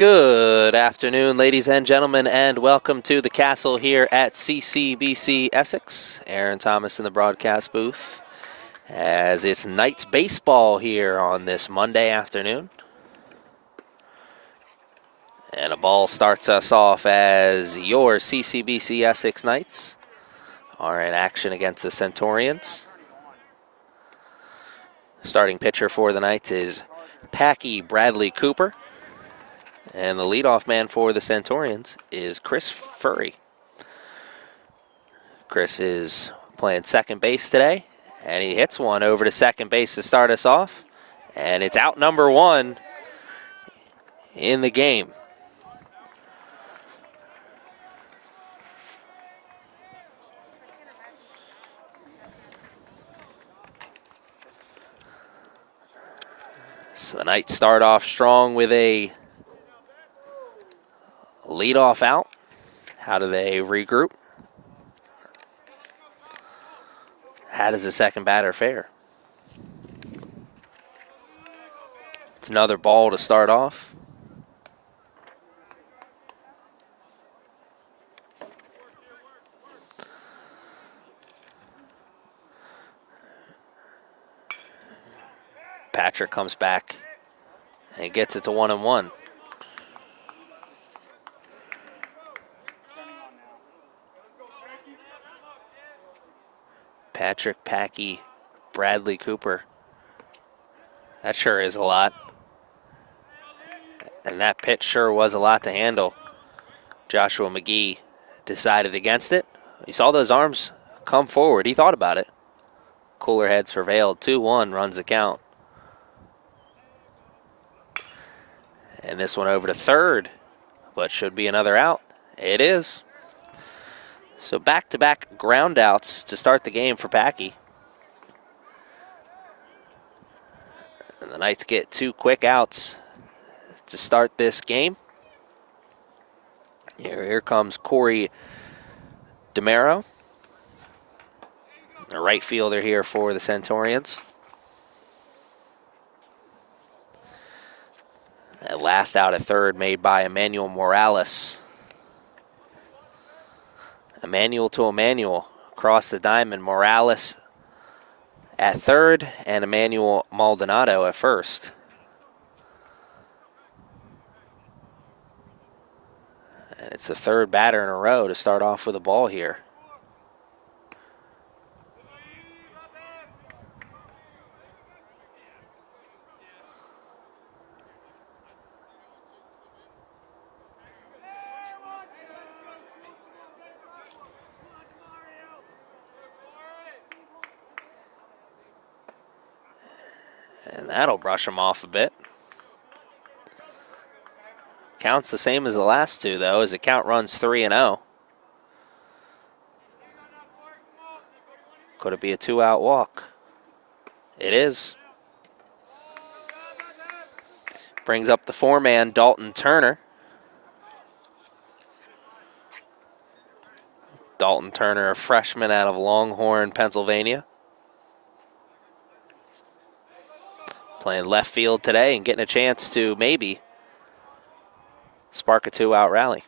Good afternoon, ladies and gentlemen, and welcome to the Castle here at CCBC Essex. Aaron Thomas in the broadcast booth as it's Knights baseball here on this Monday afternoon. And a ball starts us off as your CCBC Essex Knights are in action against the Centurions. Starting pitcher for the Knights is Packy Bradley Cooper. And the leadoff man for the Centurions is Chris Furry. Chris is playing second base today, and he hits one over to second base to start us off. And it's out number one in the game. So the Knights start off strong with a leadoff out. How do they regroup? How does the second batter fare? It's another ball to start off. Patrick comes back and gets it to 1-1. Patrick, Packy, Bradley Cooper. That sure is a lot. And that pitch sure was a lot to handle. Joshua McGee decided against it. He saw those arms come forward. He thought about it. Cooler heads prevailed. 2-1 runs the count. And this one over to third, but should be another out. It is. So back-to-back ground outs to start the game for Packy. And the Knights get two quick outs to start this game. Here comes Corey DeMero, the right fielder here for the Centurions. That last out at third made by Emmanuel Morales. Emmanuel to Emmanuel across the diamond. Morales at third and Emmanuel Maldonado at first. And it's the third batter in a row to start off with a ball here. And that'll brush him off a bit. Count's the same as the last two, though, as the count runs 3-0. Could it be a two-out walk? It is. Brings up the four-man, Dalton Turner. Dalton Turner, a freshman out of Longhorn, Pennsylvania. Playing left field today and getting a chance to maybe spark a two-out rally.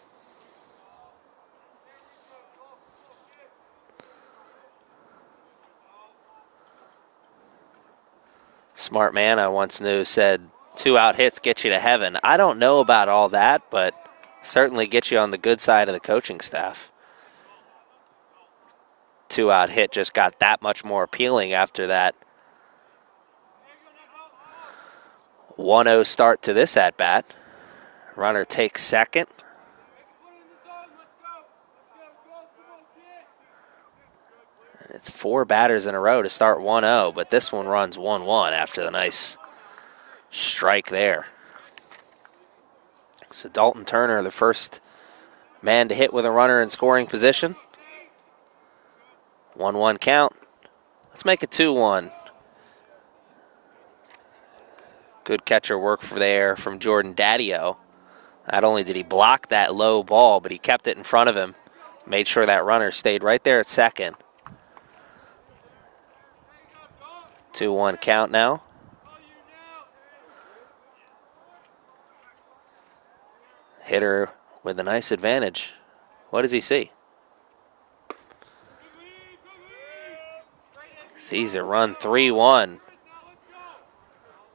Smart man I once knew said, two-out hits get you to heaven. I don't know about all that, but certainly get you on the good side of the coaching staff. Two-out hit just got that much more appealing after that 1-0 start to this at-bat. Runner takes second. And it's four batters in a row to start 1-0, but this one runs 1-1 after the nice strike there. So Dalton Turner, the first man to hit with a runner in scoring position. 1-1 count. Let's make it 2-1. Good catcher work there from Jordan Daddio. Not only did he block that low ball, but he kept it in front of him. Made sure that runner stayed right there at second. 2-1 count now. Hitter with a nice advantage. What does he see? Sees it run 3-1.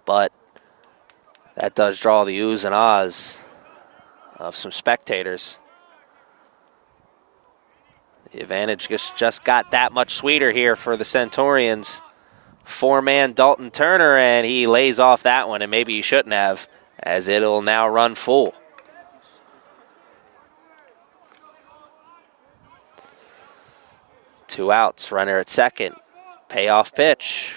But that does draw the oohs and ahs of some spectators. The advantage just got that much sweeter here for the Centurions. Four-man Dalton Turner, and he lays off that one, and maybe he shouldn't have, as it'll now run full. Two outs, runner at second. Payoff pitch.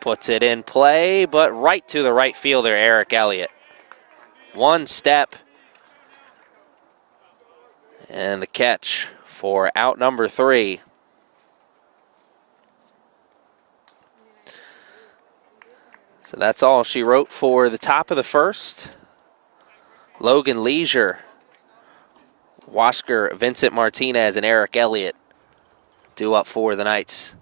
Puts it in play, but right to the right fielder, Eric Elliott. One step. And the catch for out number 3. So that's all she wrote for the top of the first. Logan Leisure, Wasker, Vincent Martinez, and Eric Elliott due up for the Knights.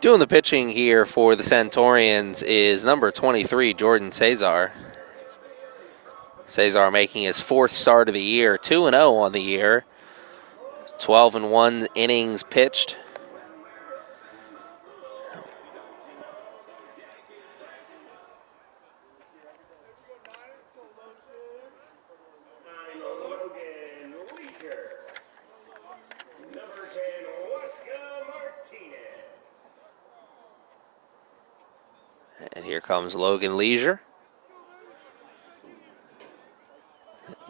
Doing the pitching here for the Centurions is number 23, Jordan Cesar. Cesar making his 4th start of the year, 2-0 on the year, 12-1 innings pitched. And here comes Logan Leisure.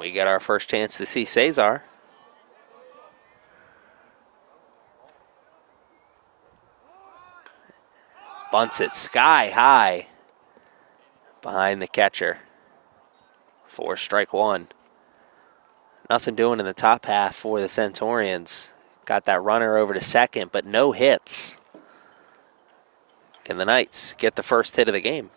We get our first chance to see Cesar. Bunts it sky high behind the catcher for strike 1. Nothing doing in the top half for the Centurions. Got that runner over to second, but no hits. Can the Knights get the first hit of the game?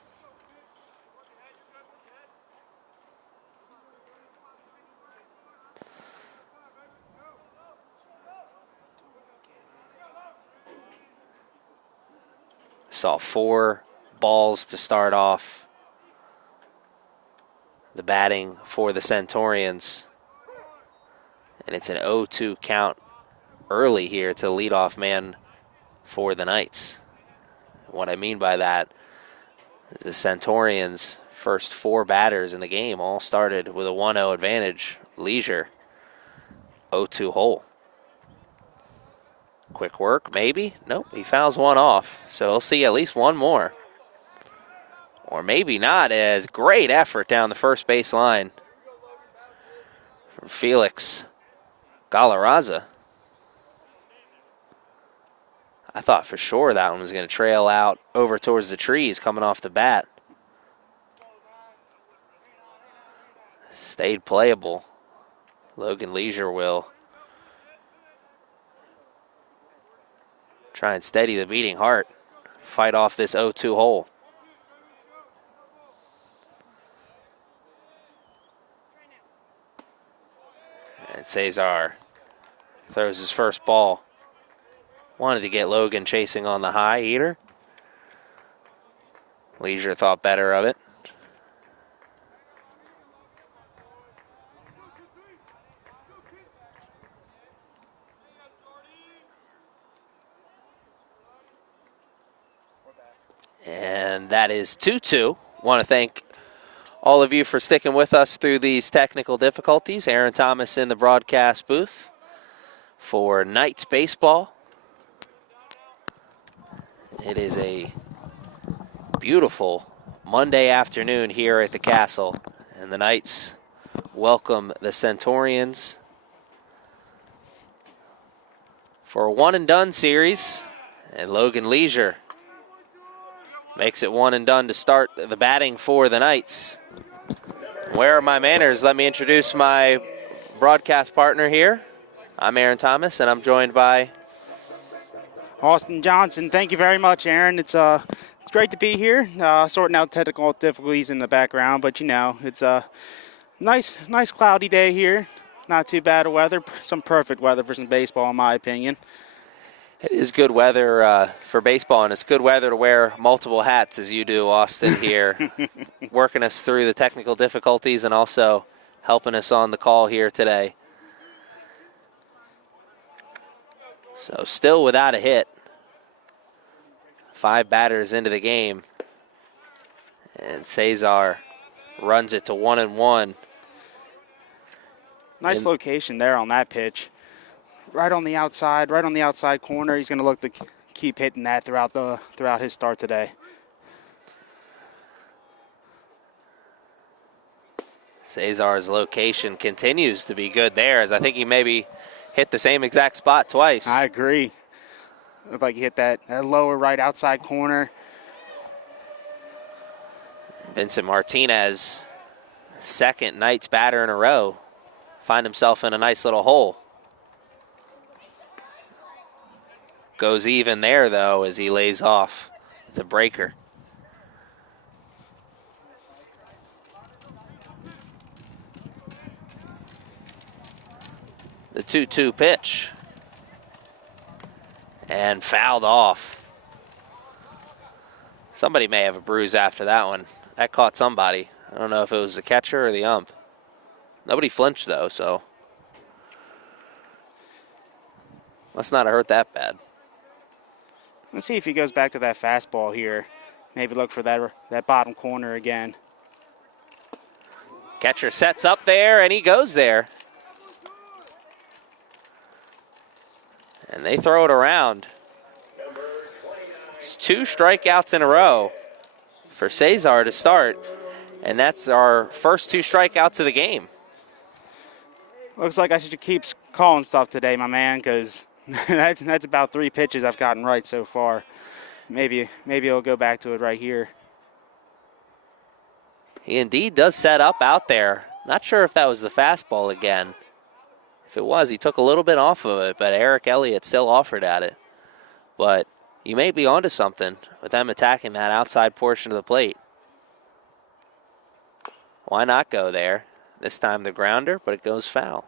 Saw 4 balls to start off the batting for the Centurions. And it's an 0-2 count early here to leadoff man for the Knights. What I mean by that is the Centurions' first 4 batters in the game all started with a 1-0 advantage. Leisure, 0-2 hole. Quick work, maybe? Nope, he fouls one off. So he'll see at least one more. Or maybe not, as great effort down the first base line from Felix. Galarraza. I thought for sure that one was going to trail out over towards the trees coming off the bat. Stayed playable. Logan Leisure will try and steady the beating heart. Fight off this 0-2 hole. And Cesar throws his first ball. Wanted to get Logan chasing on the high eater. Leisure thought better of it. And that is 2-2. Want to thank all of you for sticking with us through these technical difficulties. Aaron Thomas in the broadcast booth for Knights baseball. It is a beautiful Monday afternoon here at the Castle, and the Knights welcome the Centurions for a one-and-done series, and Logan Leisure makes it one and done to start the batting for the Knights. Where are my manners? Let me introduce my broadcast partner here. I'm Aaron Thomas, and I'm joined by Austin Johnson. Thank you very much, Aaron. It's great to be here, sorting out technical difficulties in the background, but it's a nice cloudy day here. Not too bad of weather, some perfect weather for some baseball, in my opinion. It is good weather for baseball, and it's good weather to wear multiple hats as you do, Austin, here, working us through the technical difficulties and also helping us on the call here today. So still without a hit. 5 batters into the game, and Cesar runs it to 1-1. Nice location there on that pitch. Right on the outside corner. He's going to look to keep hitting that throughout his start today. Cesar's location continues to be good there, as I think he maybe hit the same exact spot twice. I agree. Looked like he hit that lower right outside corner. Vincent Martinez, second Knights batter in a row, find himself in a nice little hole. Goes even there, though, as he lays off the breaker. The 2-2 pitch. And fouled off. Somebody may have a bruise after that one. That caught somebody. I don't know if it was the catcher or the ump. Nobody flinched, though, so must not have hurt that bad. Let's see if he goes back to that fastball here. Maybe look for that bottom corner again. Catcher sets up there, and he goes there. And they throw it around. It's 2 strikeouts in a row for Cesar to start, and that's our first 2 strikeouts of the game. Looks like I should keep calling stuff today, my man, because that's about 3 pitches I've gotten right so far. Maybe I'll go back to it right here. He indeed does set up out there. Not sure if that was the fastball again. If it was, he took a little bit off of it, but Eric Elliott still offered at it. But you may be onto something with them attacking that outside portion of the plate. Why not go there? This time the grounder, but it goes foul.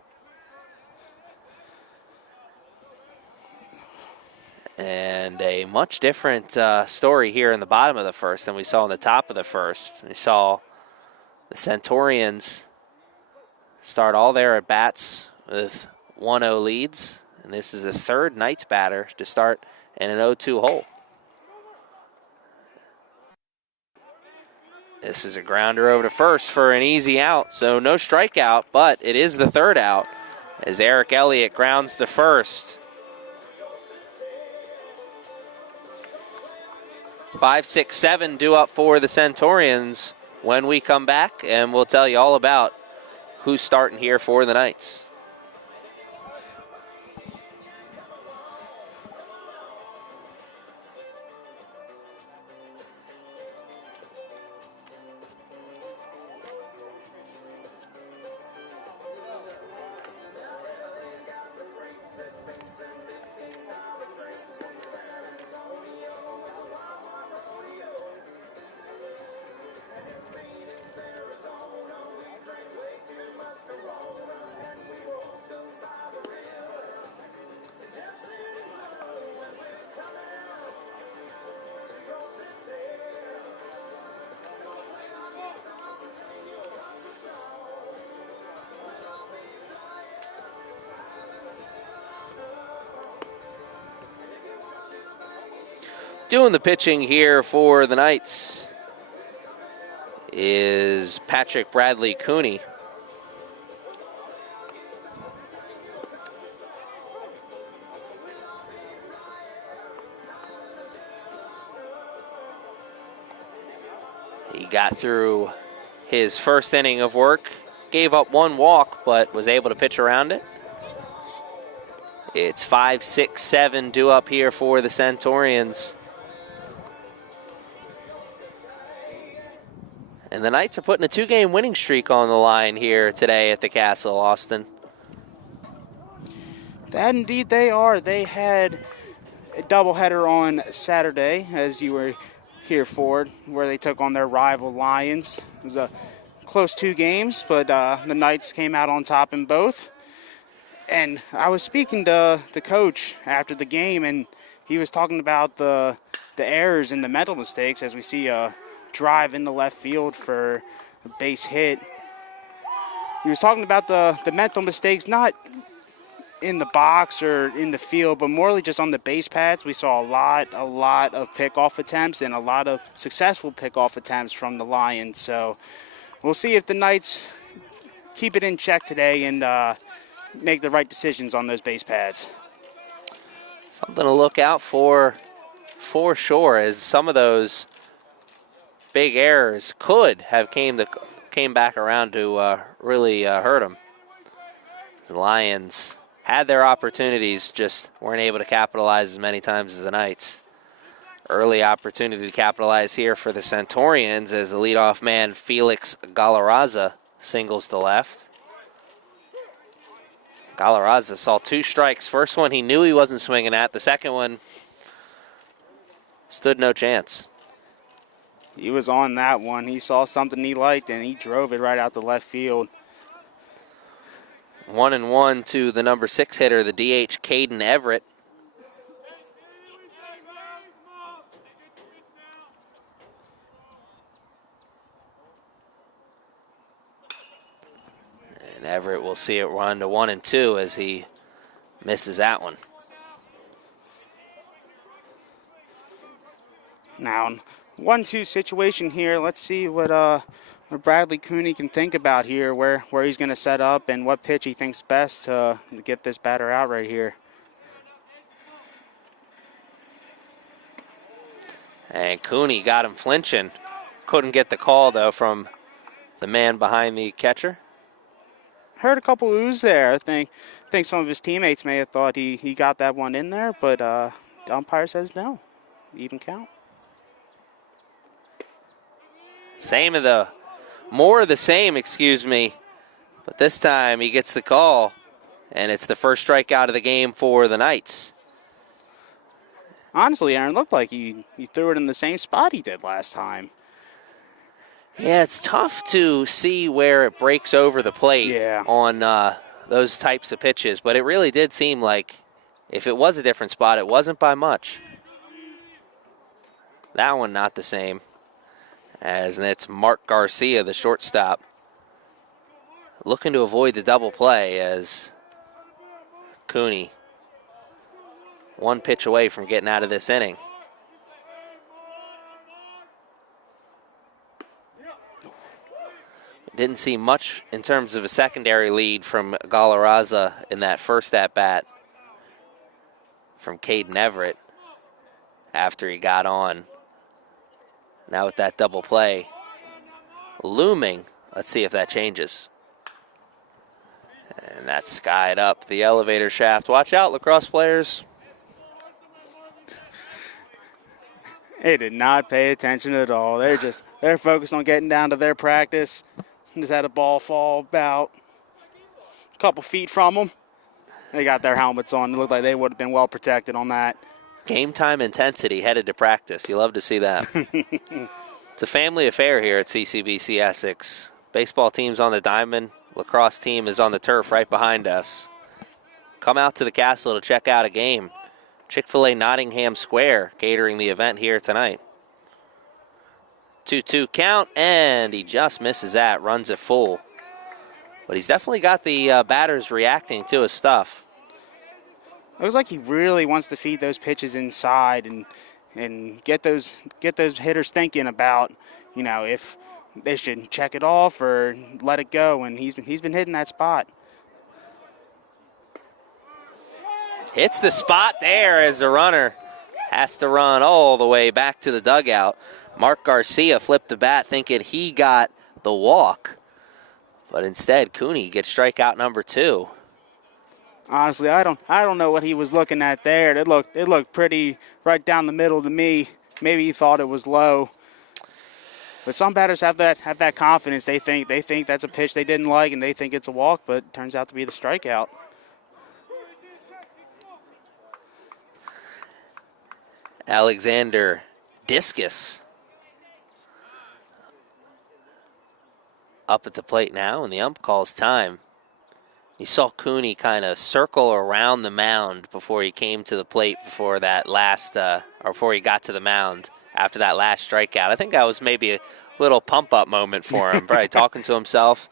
And a much different story here in the bottom of the first than we saw in the top of the first. We saw the Centurions start all their at-bats with 1-0 leads. And this is the third Knights batter to start in an 0-2 hole. This is a grounder over to first for an easy out. So no strikeout, but it is the third out as Eric Elliott grounds to first. 5, 6, 7 due up for the Centurions when we come back, and we'll tell you all about who's starting here for the Knights. Doing the pitching here for the Knights is Patrick Bradley Cooney. He got through his first inning of work, gave up one walk, but was able to pitch around it. It's 5, 6, 7 due up here for the Centaurians. And the Knights are putting a 2-game winning streak on the line here today at the Castle, Austin. That indeed they are. They had a doubleheader on Saturday, as you were here for, where they took on their rival Lions. It was a close 2 games, but the Knights came out on top in both. And I was speaking to the coach after the game, and he was talking about the errors and the mental mistakes as we see a drive in the left field for a base hit. He was talking about the mental mistakes, not in the box or in the field, but morely just on the base paths. We saw a lot of pickoff attempts and a lot of successful pickoff attempts from the Lions. So we'll see if the Knights keep it in check today and make the right decisions on those base paths. Something to look out for sure, as some of those big errors could have came back around to really hurt them. The Lions had their opportunities, just weren't able to capitalize as many times as the Knights. Early opportunity to capitalize here for the Centaurians as the leadoff man Felix Galarraza singles to left. Galarraza saw 2 strikes. First one he knew he wasn't swinging at. The second one stood no chance. He was on that one. He saw something he liked, and he drove it right out to left field. 1-1 to the number 6 hitter, the DH Caden Everett. And Everett will see it run to 1-2 as he misses that one. Now, 1-2 situation here. Let's see what Bradley Cooney can think about here, where he's going to set up and what pitch he thinks best to get this batter out right here. And Cooney got him flinching. Couldn't get the call, though, from the man behind the catcher. Heard a couple oohs there. I think some of his teammates may have thought he got that one in there, but the umpire says no. Even count. More of the same, excuse me. But this time he gets the call, and it's the first strikeout of the game for the Knights. Honestly, Aaron, looked like he threw it in the same spot he did last time. Yeah, it's tough to see where it breaks over the plate on those types of pitches, but it really did seem like if it was a different spot, it wasn't by much. That one not the same. And it's Mark Garcia, the shortstop, looking to avoid the double play as Cooney 1 pitch away from getting out of this inning. Didn't see much in terms of a secondary lead from Galarraza in that first at-bat from Caden Everett after he got on. Now with that double play looming, let's see if that changes. And that's skied up the elevator shaft. Watch out, lacrosse players. They did not pay attention at all. They're focused on getting down to their practice. Just had a ball fall about a couple feet from them. They got their helmets on. It looked like they would have been well protected on that. Game time intensity headed to practice. You love to see that. It's a family affair here at CCBC Essex. Baseball team's on the diamond. Lacrosse team is on the turf right behind us. Come out to the Castle to check out a game. Chick-fil-A Nottingham Square catering the event here tonight. 2-2 count, and he just misses that, runs it full. But he's definitely got the batters reacting to his stuff. It looks like he really wants to feed those pitches inside, and and get those hitters thinking about, if they should check it off or let it go. And he's been hitting that spot. Hits the spot there as the runner has to run all the way back to the dugout. Mark Garcia flipped the bat thinking he got the walk, but instead Cooney gets strikeout number 2. Honestly, I don't know what he was looking at there. It looked pretty right down the middle to me. Maybe he thought it was low. But some batters have that confidence. They think that's a pitch they didn't like and they think it's a walk, but it turns out to be the strikeout. Alexander Discus up at the plate now, and the ump calls time. You saw Cooney kind of circle around the mound before he came to the plate before that last, or before he got to the mound after that last strikeout. I think that was maybe a little pump-up moment for him, probably talking to himself,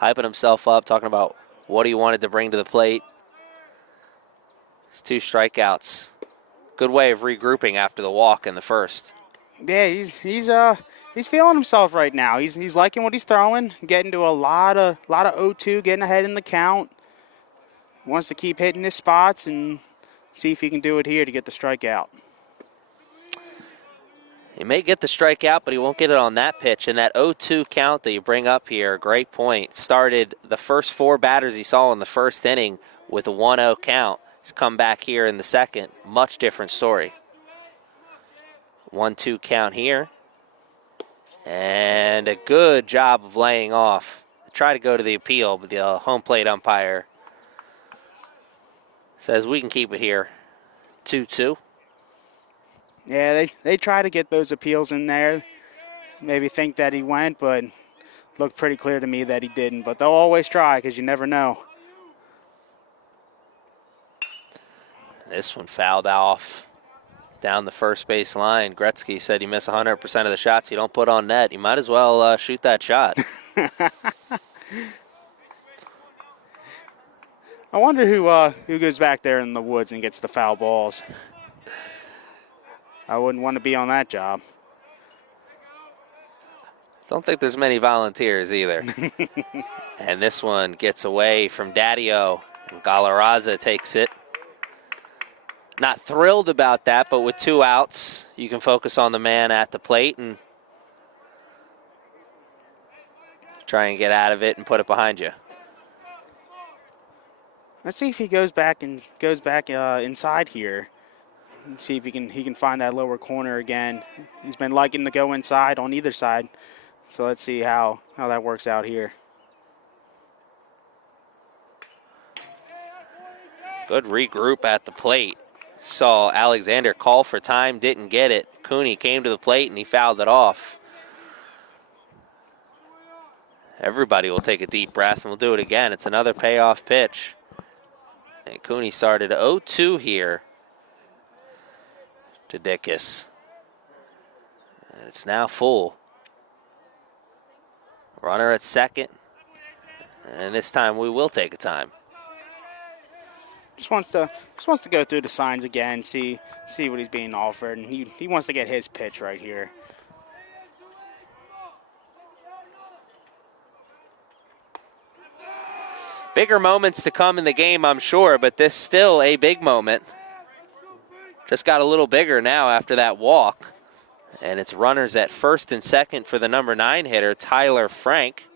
hyping himself up, talking about what he wanted to bring to the plate. It's 2 strikeouts. Good way of regrouping after the walk in the first. Yeah, he's feeling himself right now. He's liking what he's throwing, getting to a lot of 0-2, getting ahead in the count. Wants to keep hitting his spots and see if he can do it here to get the strikeout. He may get the strikeout, but he won't get it on that pitch. And that 0-2 count that you bring up here, great point. Started the first 4 batters he saw in the first inning with a 1-0 count. He's come back here in the second. Much different story. 1-2 count here. And a good job of laying off. Try to go to the appeal, but the home plate umpire says we can keep it here. 2-2. Yeah, they try to get those appeals in there. Maybe think that he went, but looked pretty clear to me that he didn't. But they'll always try because you never know. This one fouled off down the first base line. Gretzky said you miss 100% of the shots you don't put on net. You might as well shoot that shot. I wonder who goes back there in the woods and gets the foul balls. I wouldn't want to be on that job. Don't think there's many volunteers either. And this one gets away from Daddio, and Galarraza takes it. Not thrilled about that, but with 2 outs, you can focus on the man at the plate and try and get out of it and put it behind you. Let's see if he goes back inside here and see if he can find that lower corner again. He's been liking to go inside on either side, so let's see how that works out here. Good regroup at the plate. Saw Alexander call for time, didn't get it. Cooney came to the plate and he fouled it off. Everybody will take a deep breath and we'll do it again. It's another payoff pitch. And Cooney started 0-2 here to Dickus. And it's now full. Runner at second. And this time we will take a time. Just wants to go through the signs again, see what he's being offered, and he wants to get his pitch right here. Bigger moments to come in the game, I'm sure, but this still a big moment. Just got a little bigger now after that walk. And it's runners at first and second for the number 9 hitter, Tyler Frank.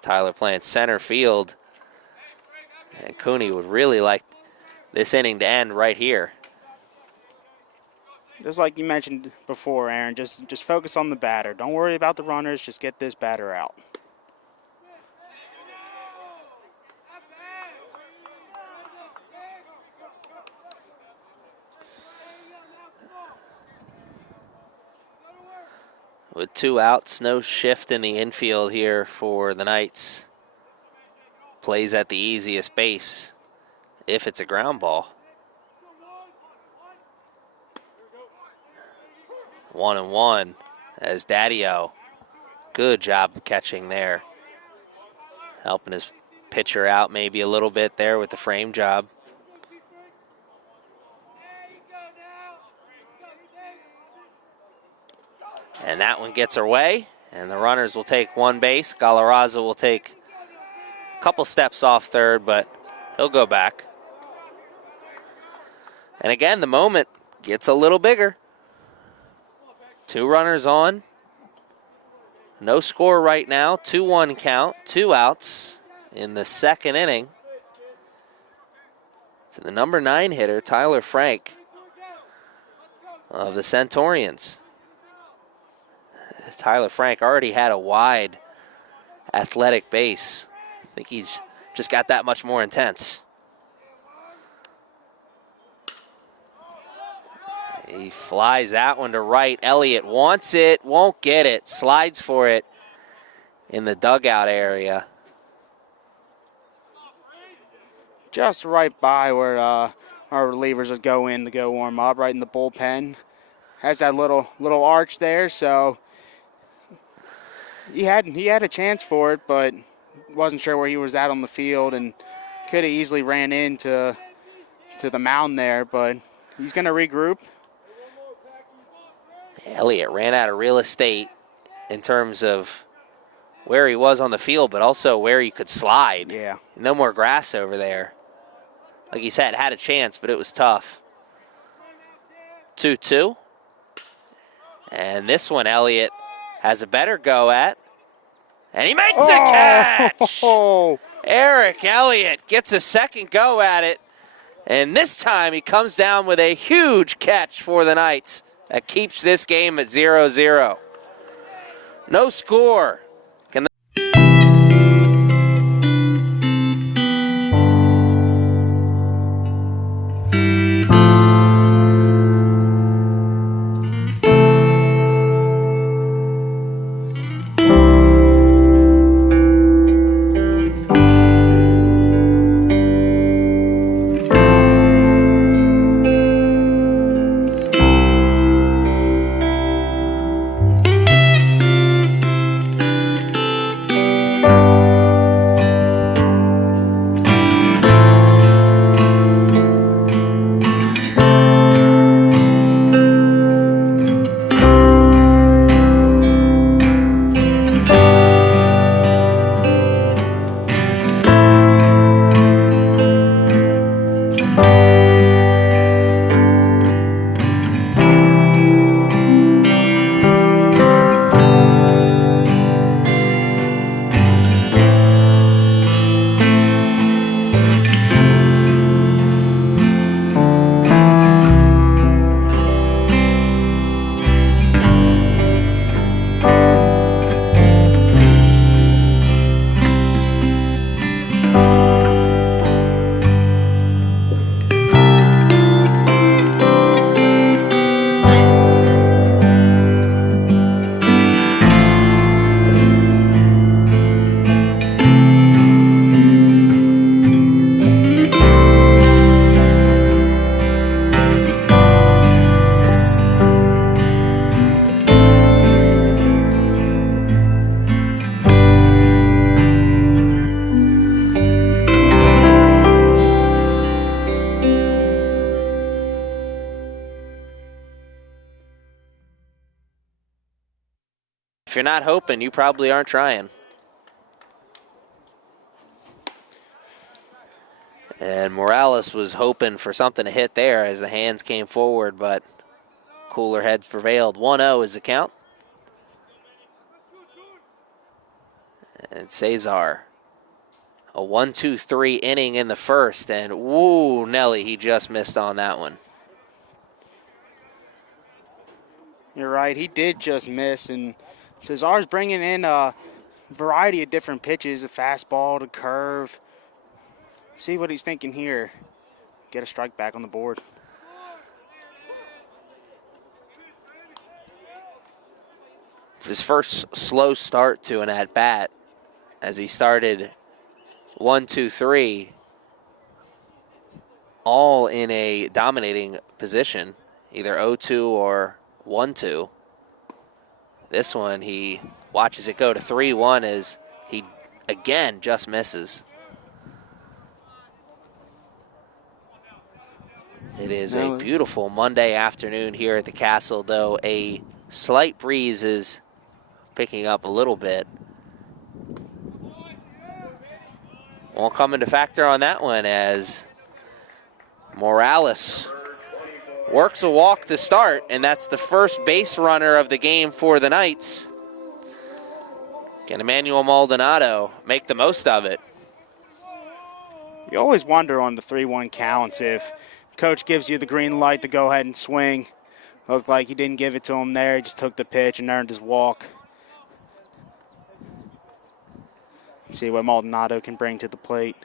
Tyler playing center field. And Cooney would really like this inning to end right here. Just like you mentioned before, Aaron, just focus on the batter. Don't worry about the runners, just get this batter out. With 2 outs, no shift in the infield here for the Knights. Plays at the easiest base if it's a ground ball. 1-1 as Daddio. Good job of catching there. Helping his pitcher out maybe a little bit there with the frame job. And that one gets her way, and the runners will take one base. Galarraza will take a couple steps off third, but he'll go back. And again, the moment gets a little bigger. 2 runners on. No score right now. 2-1 count. 2 outs in the second inning. To the number 9 hitter, Tyler Frank of the Centaurians. Tyler Frank already had a wide athletic base. I think he's just got that much more intense. He flies that one to right. Elliott wants it, won't get it, slides for it in the dugout area. Just right by where our relievers would go in to go warm up, right in the bullpen. Has that little arch there, so he had a chance for it, but wasn't sure where he was at on the field and could have easily ran into the mound there, but he's going to regroup. Elliott ran out of real estate in terms of where he was on the field, but also where he could slide. Yeah. No more grass over there. Like he said, had a chance, but it was tough. 2-2. And this one, Elliott has a better go at. And he makes the catch! Eric Elliott gets a second go at it. And this time he comes down with a huge catch for the Knights. That keeps this game at 0-0. No score. If you're not hoping, you probably aren't trying. And Morales was hoping for something to hit there as the hands came forward, but cooler heads prevailed. 1-0 is the count. And Cesar, a 1-2-3 inning in the first, and woo, Nelly, he just missed on that one. You're right, he did just miss, and Cesar's bringing in a variety of different pitches, a fastball to curve. See what he's thinking here. Get a strike back on the board. It's his first slow start to an at-bat as he started 1-2-3, all in a dominating position, either 0-2 or 1-2. This one, he watches it go to 3-1 as he, again, just misses. It is a beautiful Monday afternoon here at the Castle, though a Slight breeze is picking up a little bit. Won't come into factor on that one as Morales works a walk to start, and that's the first base runner of the game for the Knights. Can Emmanuel Maldonado make the most of it? You always wonder on the 3-1 counts if coach gives you the green light to go ahead and swing. Looked like he didn't give it to him there. He just took the pitch and earned his walk. See what Maldonado can bring to the plate.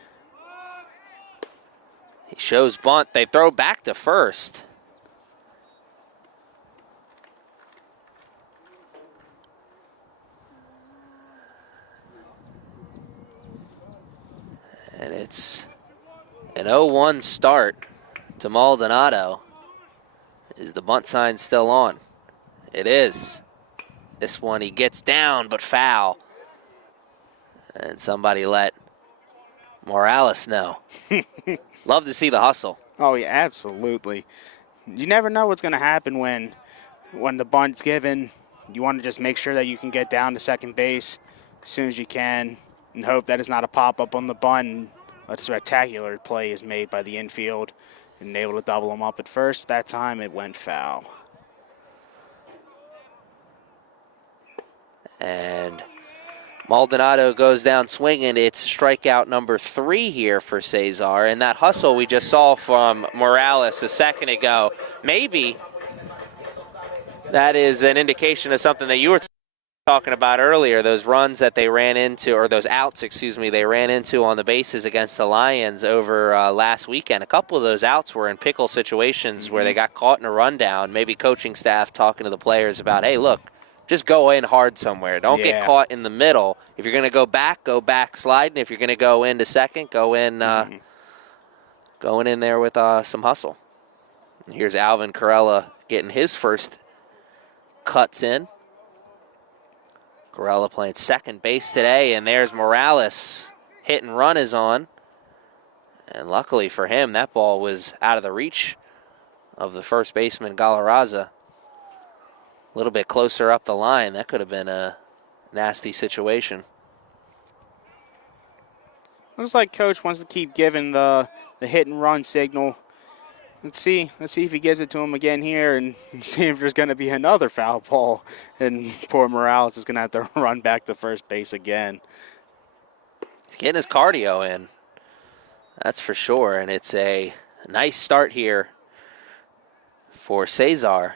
He shows bunt. They throw back to first. And it's an 0-1 start to Maldonado. Is the bunt sign still on? It is. This one he gets down, but foul. And somebody let Morales know. Love to see the hustle. Oh, yeah, absolutely. You never know what's going to happen when the bunt's given. You want to just make sure that you can get down to second base as soon as you can and hope that it's not a pop-up on the bunt. A spectacular play is made by the infield and able to double them up at first. That time it went foul. And Maldonado goes down swinging. It's strikeout number 3 here for Cesar. And that hustle we just saw from Morales a second ago, maybe that is an indication of something that you were talking about earlier, those runs that they ran into, or those outs, excuse me, they ran into on the bases against the Lions over last weekend. A couple of those outs were in pickle situations where they got caught in a rundown. Maybe coaching staff talking to the players about, hey, look, just go in hard somewhere. Don't get caught in the middle. If you're going to go back sliding. If you're going to go into second, go in, going in there with some hustle. And here's Alvin Corella getting his first cuts in. Corella playing second base today, and there's Morales. Hit and run is on. And luckily for him, that ball was out of the reach of the first baseman, Galarraza. A little bit closer up the line. That could have been a nasty situation. Looks like coach wants to keep giving the hit and run signal. Let's see if he gives it to him again here and see if there's going to be another foul ball. And poor Morales is going to have to run back to first base again. He's getting his cardio in. That's for sure. And it's a nice start here for Cesar.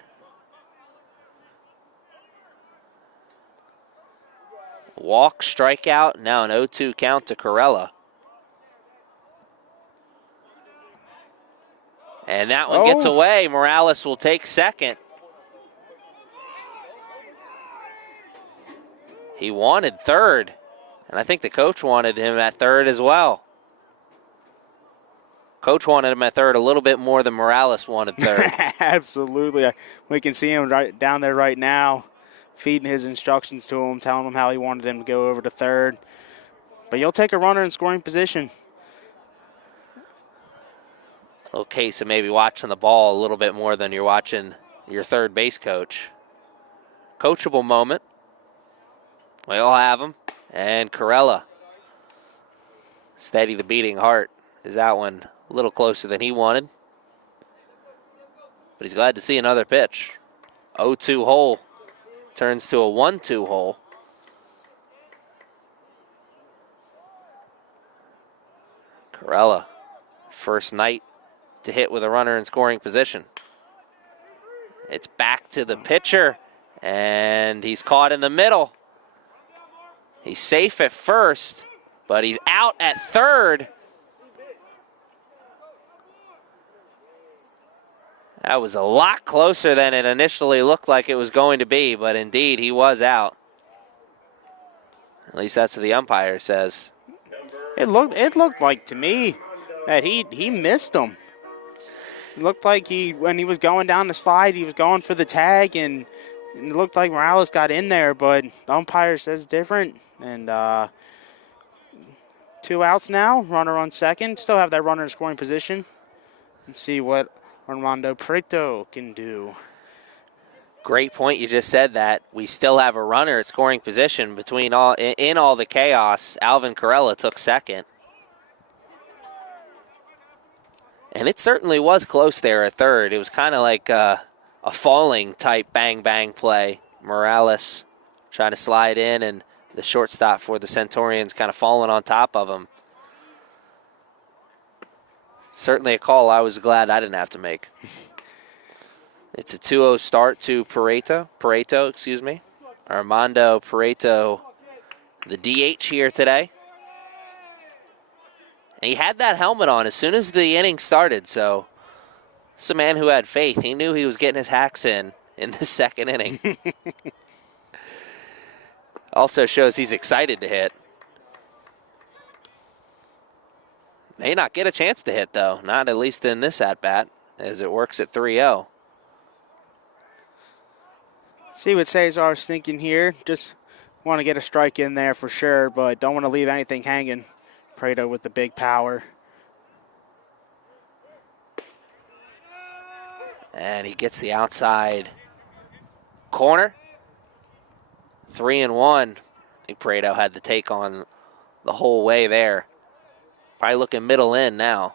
Walk, strikeout, now an 0-2 count to Corella. And that one gets away. Morales will take second. He wanted third, and I think the coach wanted him at third as well. Coach wanted him at third a little bit more than Morales wanted third. Absolutely. We can see him right down there right now, feeding his instructions to him, telling him how he wanted him to go over to third. But you'll take a runner in scoring position. A little case of maybe watching the ball a little bit more than you're watching your third base coach. Coachable moment. We all have him. And Corella, steady the beating heart. Is that one a little closer than he wanted? But he's glad to see another pitch. 0-2 hole turns to a 1-2 hole. Corella, first night to hit with a runner in scoring position. It's back to the pitcher, and he's caught in the middle. He's safe at first, but he's out at third. That was a lot closer than it initially looked like it was going to be, but indeed he was out. At least that's what the umpire says. It looked like to me that he missed him. It looked like when he was going down the slide, he was going for the tag, and it looked like Morales got in there, but the umpire says different. And 2 outs now, runner on second. Still have that runner in scoring position. Let's see what Armando Prieto can do. Great point. You just said that. We still have a runner at scoring position between in all the chaos. Alvin Corella took second. And it certainly was close there at third. It was kind of like a falling type bang-bang play. Morales trying to slide in, and the shortstop for the Centurions kind of falling on top of him. Certainly a call I was glad I didn't have to make. It's a 2-0 start to Pareto, excuse me. Armando Pareto, the DH here today. And he had that helmet on as soon as the inning started, so it's a man who had faith. He knew he was getting his hacks in the second inning. Also shows he's excited to hit. May not get a chance to hit, though. Not at least in this at-bat, as it works at 3-0. See what Cesar's thinking here. Just want to get a strike in there for sure, but don't want to leave anything hanging. Pareto with the big power. And he gets the outside corner. 3-1. I think Pareto had the take on the whole way there. Probably looking middle in now.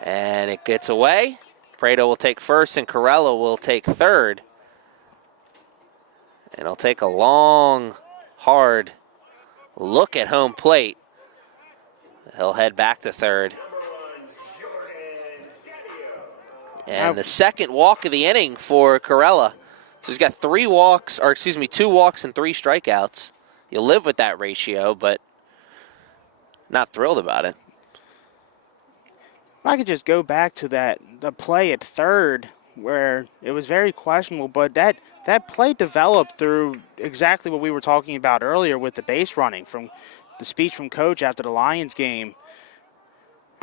And it gets away. Pareto will take first, and Corella will take third. And he'll take a long, hard look at home plate. He'll head back to third. And the second walk of the inning for Corella. So he's got 2 walks and 3 strikeouts. You'll live with that ratio, but not thrilled about it. If I could just go back to the play at third where it was very questionable, but that play developed through exactly what we were talking about earlier with the base running, from the speech from Coach after the Lions game.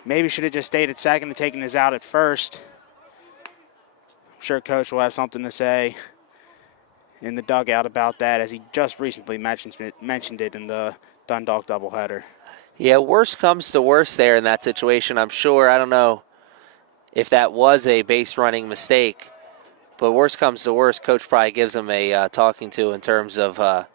Maybe should have just stayed at second and taken his out at first. I'm sure Coach will have something to say in the dugout about that, as he just recently mentioned it in the Dundalk doubleheader. Yeah, worst comes to worst there in that situation, I'm sure. I don't know if that was a base running mistake, but worst comes to worst, Coach probably gives him a talking to in terms of what's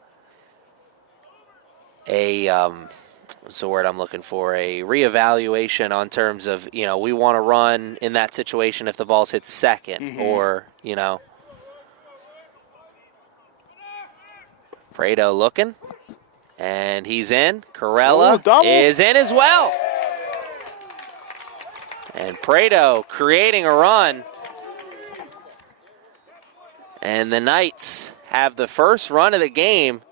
the word I'm looking for? A reevaluation on terms of, we want to run in that situation if the ball's hit the second, or, Pareto looking. And he's in. Corella is in as well. And Pareto creating a run. And the Knights have the first run of the game,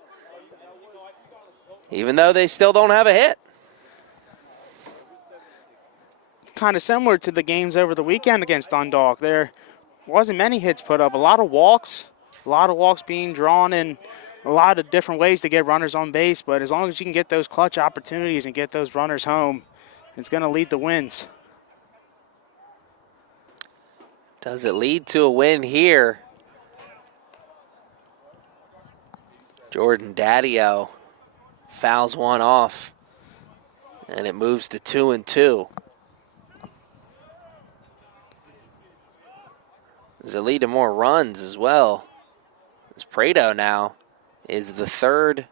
even though they still don't have a hit. Kind of similar to the games over the weekend against Dundalk. There wasn't many hits put up. A lot of walks being drawn in. A lot of different ways to get runners on base, but as long as you can get those clutch opportunities and get those runners home, it's going to lead to wins. Does it lead to a win here? Jordan Daddio fouls one off, and it moves to 2-2. Does it lead to more runs as well? As Pareto now is the third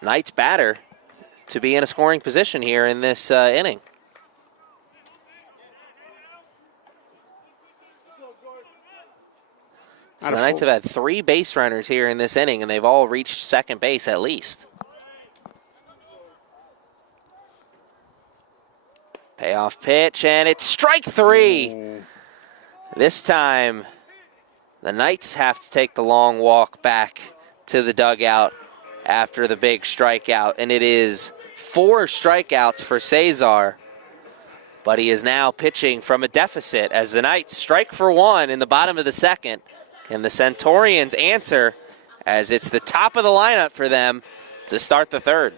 Knights batter to be in a scoring position here in this inning. So the Knights have had 3 base runners here in this inning, and they've all reached second base at least. Payoff pitch, and it's strike 3. This time, the Knights have to take the long walk back to the dugout after the big strikeout, and it is 4 strikeouts for Cesar, but he is now pitching from a deficit as the Knights strike for 1 in the bottom of the second, and the Centurions answer as it's the top of the lineup for them to start the third.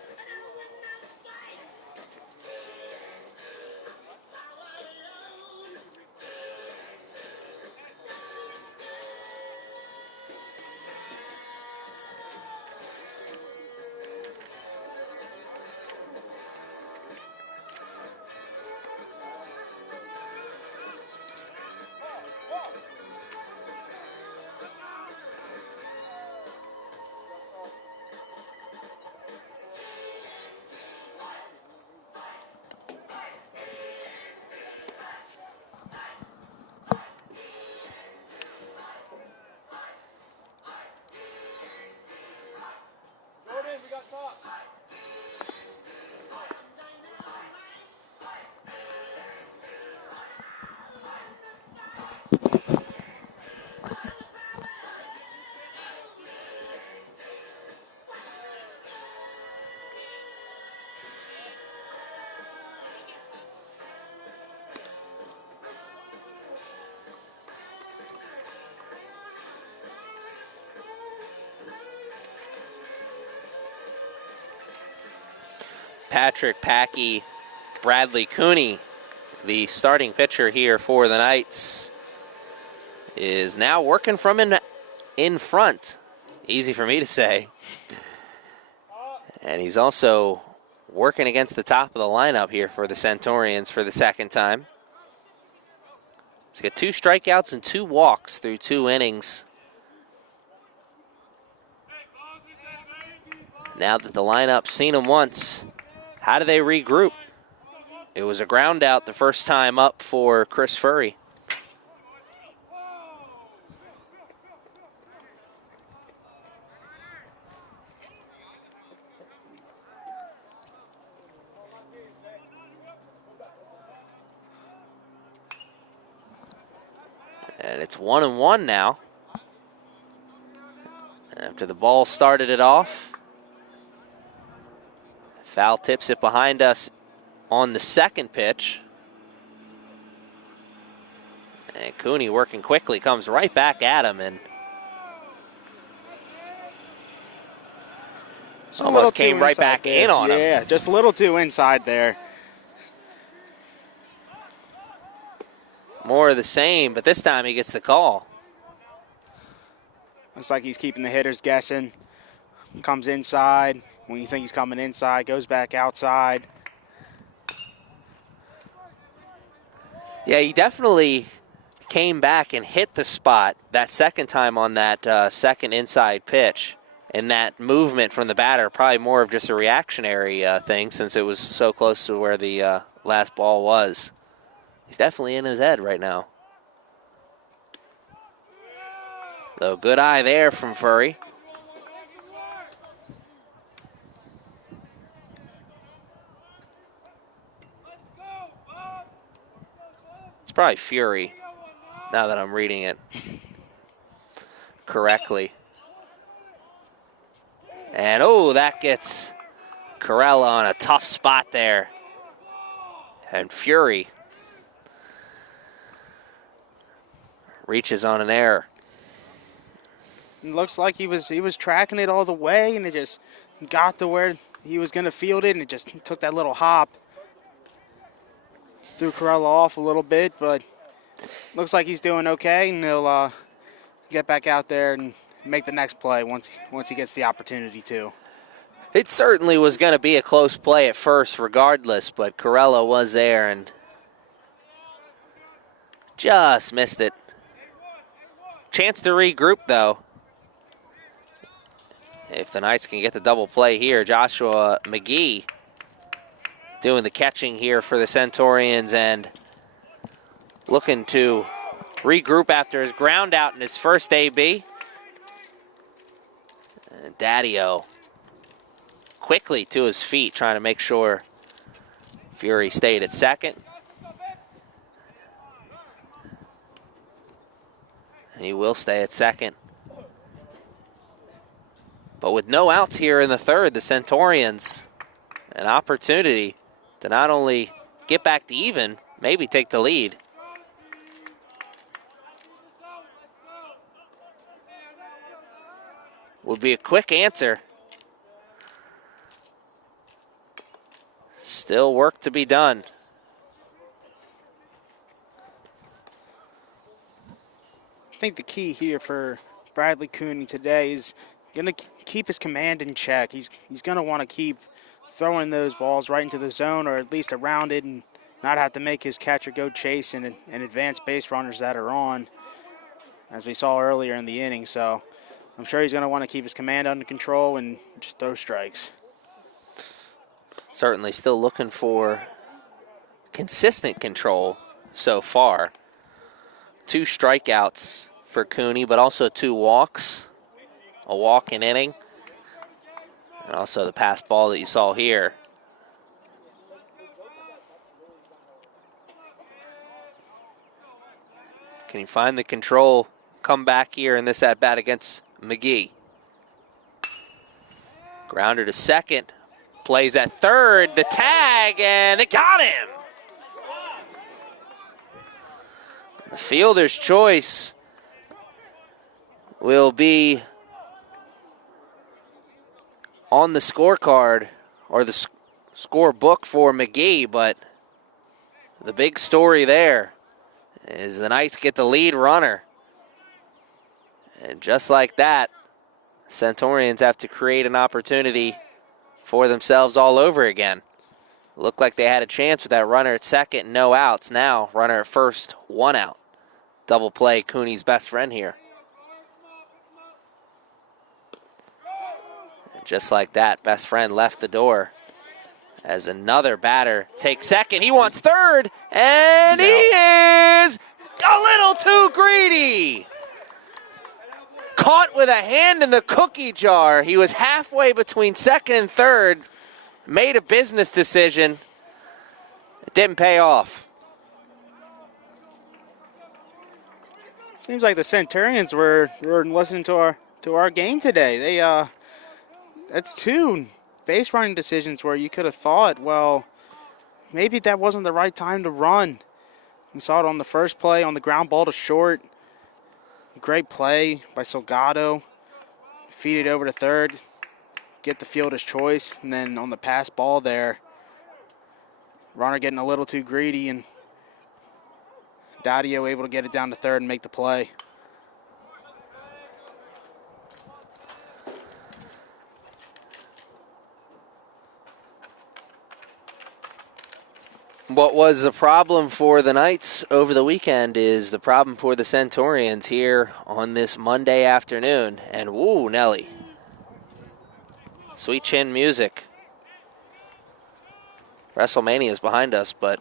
Patrick Packey, Bradley Cooney, the starting pitcher here for the Knights, is now working from in front. Easy for me to say. And he's also working against the top of the lineup here for the Centurions for the second time. He's got 2 strikeouts and 2 walks through 2 innings. Now that the lineup's seen him once, how do they regroup? It was a ground out the first time up for Chris Furry. And it's 1-1 now. After the ball started it off. Foul tips it behind us on the second pitch. And Cooney working quickly, comes right back at him and almost came right back there. in on him. Yeah, just a little too inside there. More of the same, but this time he gets the call. Looks like he's keeping the hitters guessing. Comes inside. When you think he's coming inside, goes back outside. Yeah, he definitely came back and hit the spot that second time on that second inside pitch. And that movement from the batter, probably more of just a reactionary thing since it was so close to where the last ball was. He's definitely in his head right now. Though good eye there from Furry. It's probably Fury, now that I'm reading it correctly. And, oh, that gets Corella on a tough spot there. And Fury reaches on an error. It looks like he was tracking it all the way, and it just got to where he was going to field it, and it just took that little hop. Threw Corella off a little bit, but looks like he's doing okay, and he'll get back out there and make the next play once he gets the opportunity to. It certainly was going to be a close play at first regardless, but Corella was there and just missed it. Chance to regroup, though. If the Knights can get the double play here, Joshua McGee doing the catching here for the Centurions and looking to regroup after his ground out in his first AB. And Daddio quickly to his feet, trying to make sure Fury stayed at second. He will stay at second. But with no outs here in the third, the Centurions, an opportunity to not only get back to even, maybe take the lead. Would be a quick answer. Still work to be done. I think the key here for Bradley Cooney today is going to keep his command in check. He's going to want to keep throwing those balls right into the zone or at least around it and not have to make his catcher go chase and advance base runners that are on, as we saw earlier in the inning. So I'm sure he's going to want to keep his command under control and just throw strikes. Certainly still looking for consistent control so far. 2 strikeouts for Cooney, but also 2 walks. A walk an inning. And also the pass ball that you saw here. Can he find the control, come back here in this at-bat against McGee? Grounder to second, plays at third, the tag, and they got him! The fielder's choice will be on the scorecard, or the score book for McGee, but the big story there is the Knights get the lead runner. And just like that, Centurions have to create an opportunity for themselves all over again. Looked like they had a chance with that runner at second, no outs. Now, runner at first, 1 out. Double play, Cooney's best friend here. And just like that, best friend left the door as another batter takes second. He wants third, and he is a little too greedy. Caught with a hand in the cookie jar. He was halfway between second and third, made a business decision. It didn't pay off. Seems like the Centurions were listening to our game today. They that's 2 base running decisions where you could have thought, well, maybe that wasn't the right time to run. We saw it on the first play on the ground ball to short. Great play by Salgado. Feed it over to third. Get the fielder's choice. And then on the pass ball there, runner getting a little too greedy, and Daddio able to get it down to third and make the play. What was the problem for the Knights over the weekend is the problem for the Centurions here on this Monday afternoon. And woo, Nelly. Sweet chin music. WrestleMania is behind us, but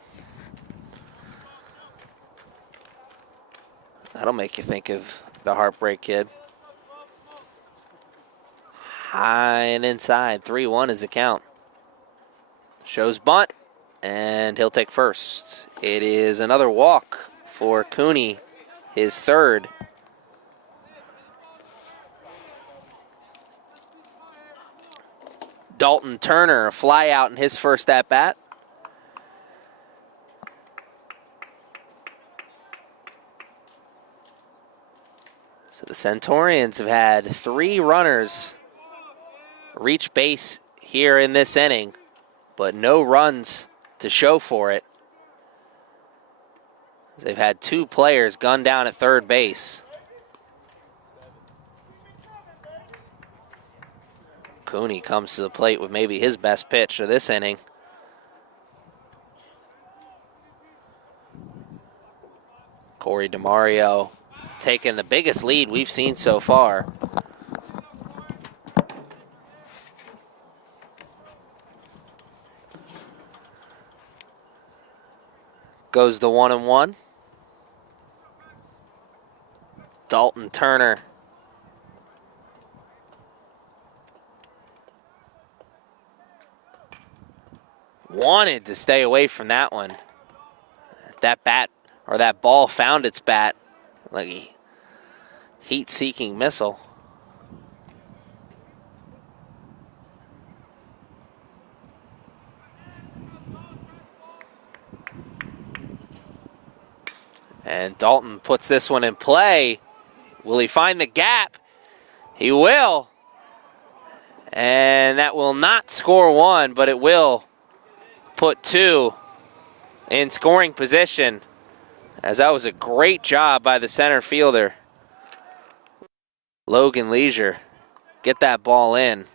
that'll make you think of the Heartbreak Kid. High and inside, 3-1 is the count. Shows bunt. And he'll take first. It is another walk for Cooney, his third. Dalton Turner, a fly out in his first at-bat. So the Centurions have had 3 runners reach base here in this inning, but no runs to show for it. They've had 2 players gunned down at third base. Cooney comes to the plate with maybe his best pitch of this inning. Corey DeMario taking the biggest lead we've seen so far. Goes the 1-1. Dalton Turner. Wanted to stay away from that one. That bat, or that ball, found its bat like a heat-seeking missile. And Dalton puts this one in play. Will he find the gap? He will. And that will not score 1, but it will put 2 in scoring position, as that was a great job by the center fielder, Logan Leisure. Get that ball in.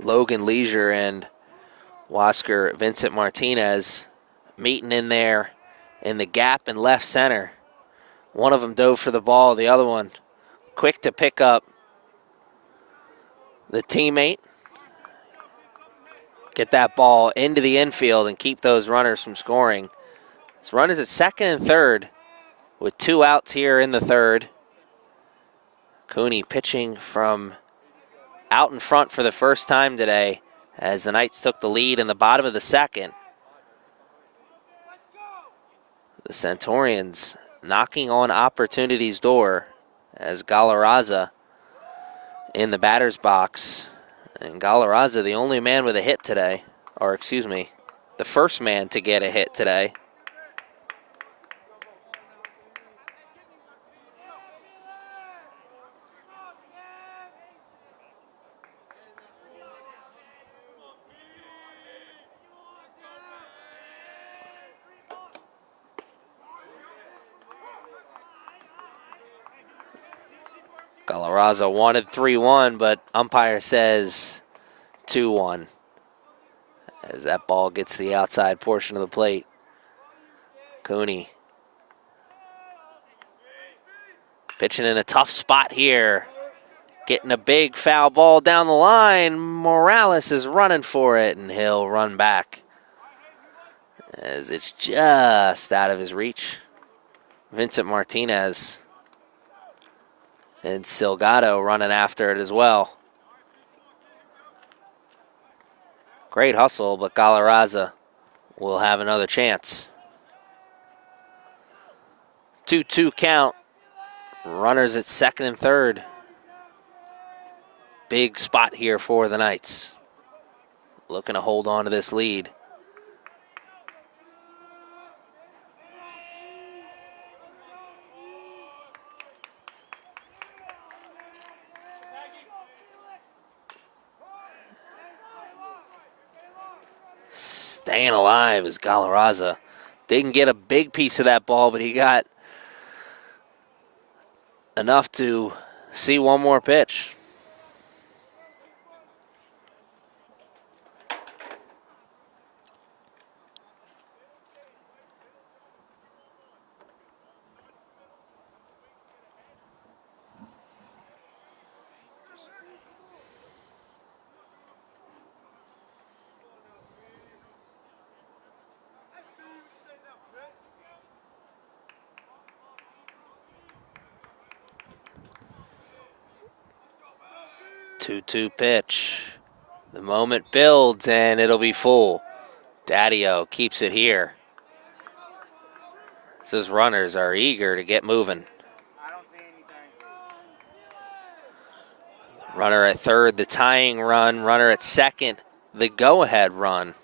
Logan Leisure and Wasker Vincent Martinez meeting in there in the gap in left center. One of them dove for the ball, the other one quick to pick up the teammate. Get that ball into the infield and keep those runners from scoring. This run is at second and third. with 2 outs here in the third. Cooney pitching from out in front for the first time today as the Knights took the lead in the bottom of the second. The Centurions knocking on opportunity's door as Galarraza in the batter's box. And Galarraza, the only man with a hit today, or excuse me, the first man to get a hit today. Galarraza wanted 3-1, but umpire says 2-1 as that ball gets the outside portion of the plate. Cooney pitching in a tough spot here. Getting a big foul ball down the line. Morales is running for it, and he'll run back as it's just out of his reach. Vincent Martinez and Silgado running after it as well. Great hustle, but Galarraza will have another chance. 2-2 count. Runners at second and third. Big spot here for the Knights. Looking to hold on to this lead. Staying alive is Galarraza. Didn't get a big piece of that ball, but he got enough to see one more pitch. Two-two pitch. The moment builds, and it'll be full. Daddio keeps it here. His runners are eager to get moving. I don't see anything. Runner at third, the tying run. Runner at second, the go-ahead run.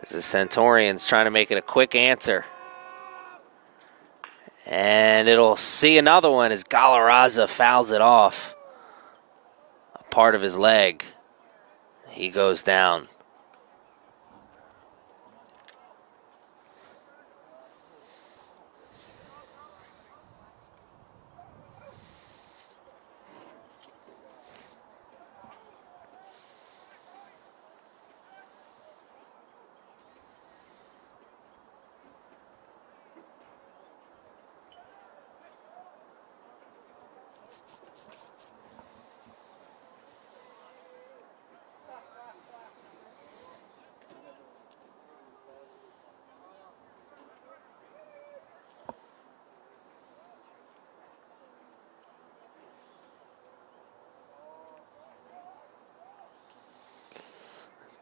This is Centurions trying to make it a quick answer. And it'll see another one as Galarraza fouls it off. A part of his leg. He goes down.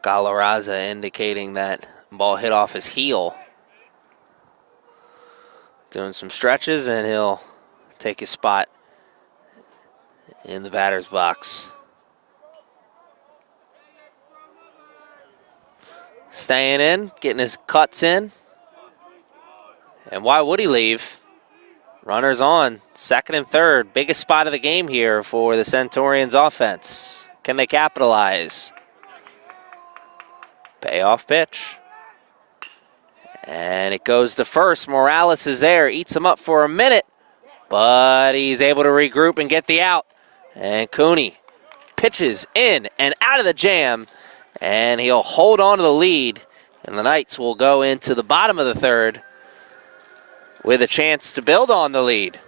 Galarraza indicating that ball hit off his heel. Doing some stretches, and he'll take his spot in the batter's box. Staying in, getting his cuts in. And why would he leave? Runners on, second and third. Biggest spot of the game here for the Centurions offense. Can they capitalize? Payoff pitch. And it goes to first. Morales is there, eats him up for a minute, but he's able to regroup and get the out. And Cooney pitches in and out of the jam, and he'll hold on to the lead. And the Knights will go into the bottom of the third with a chance to build on the lead.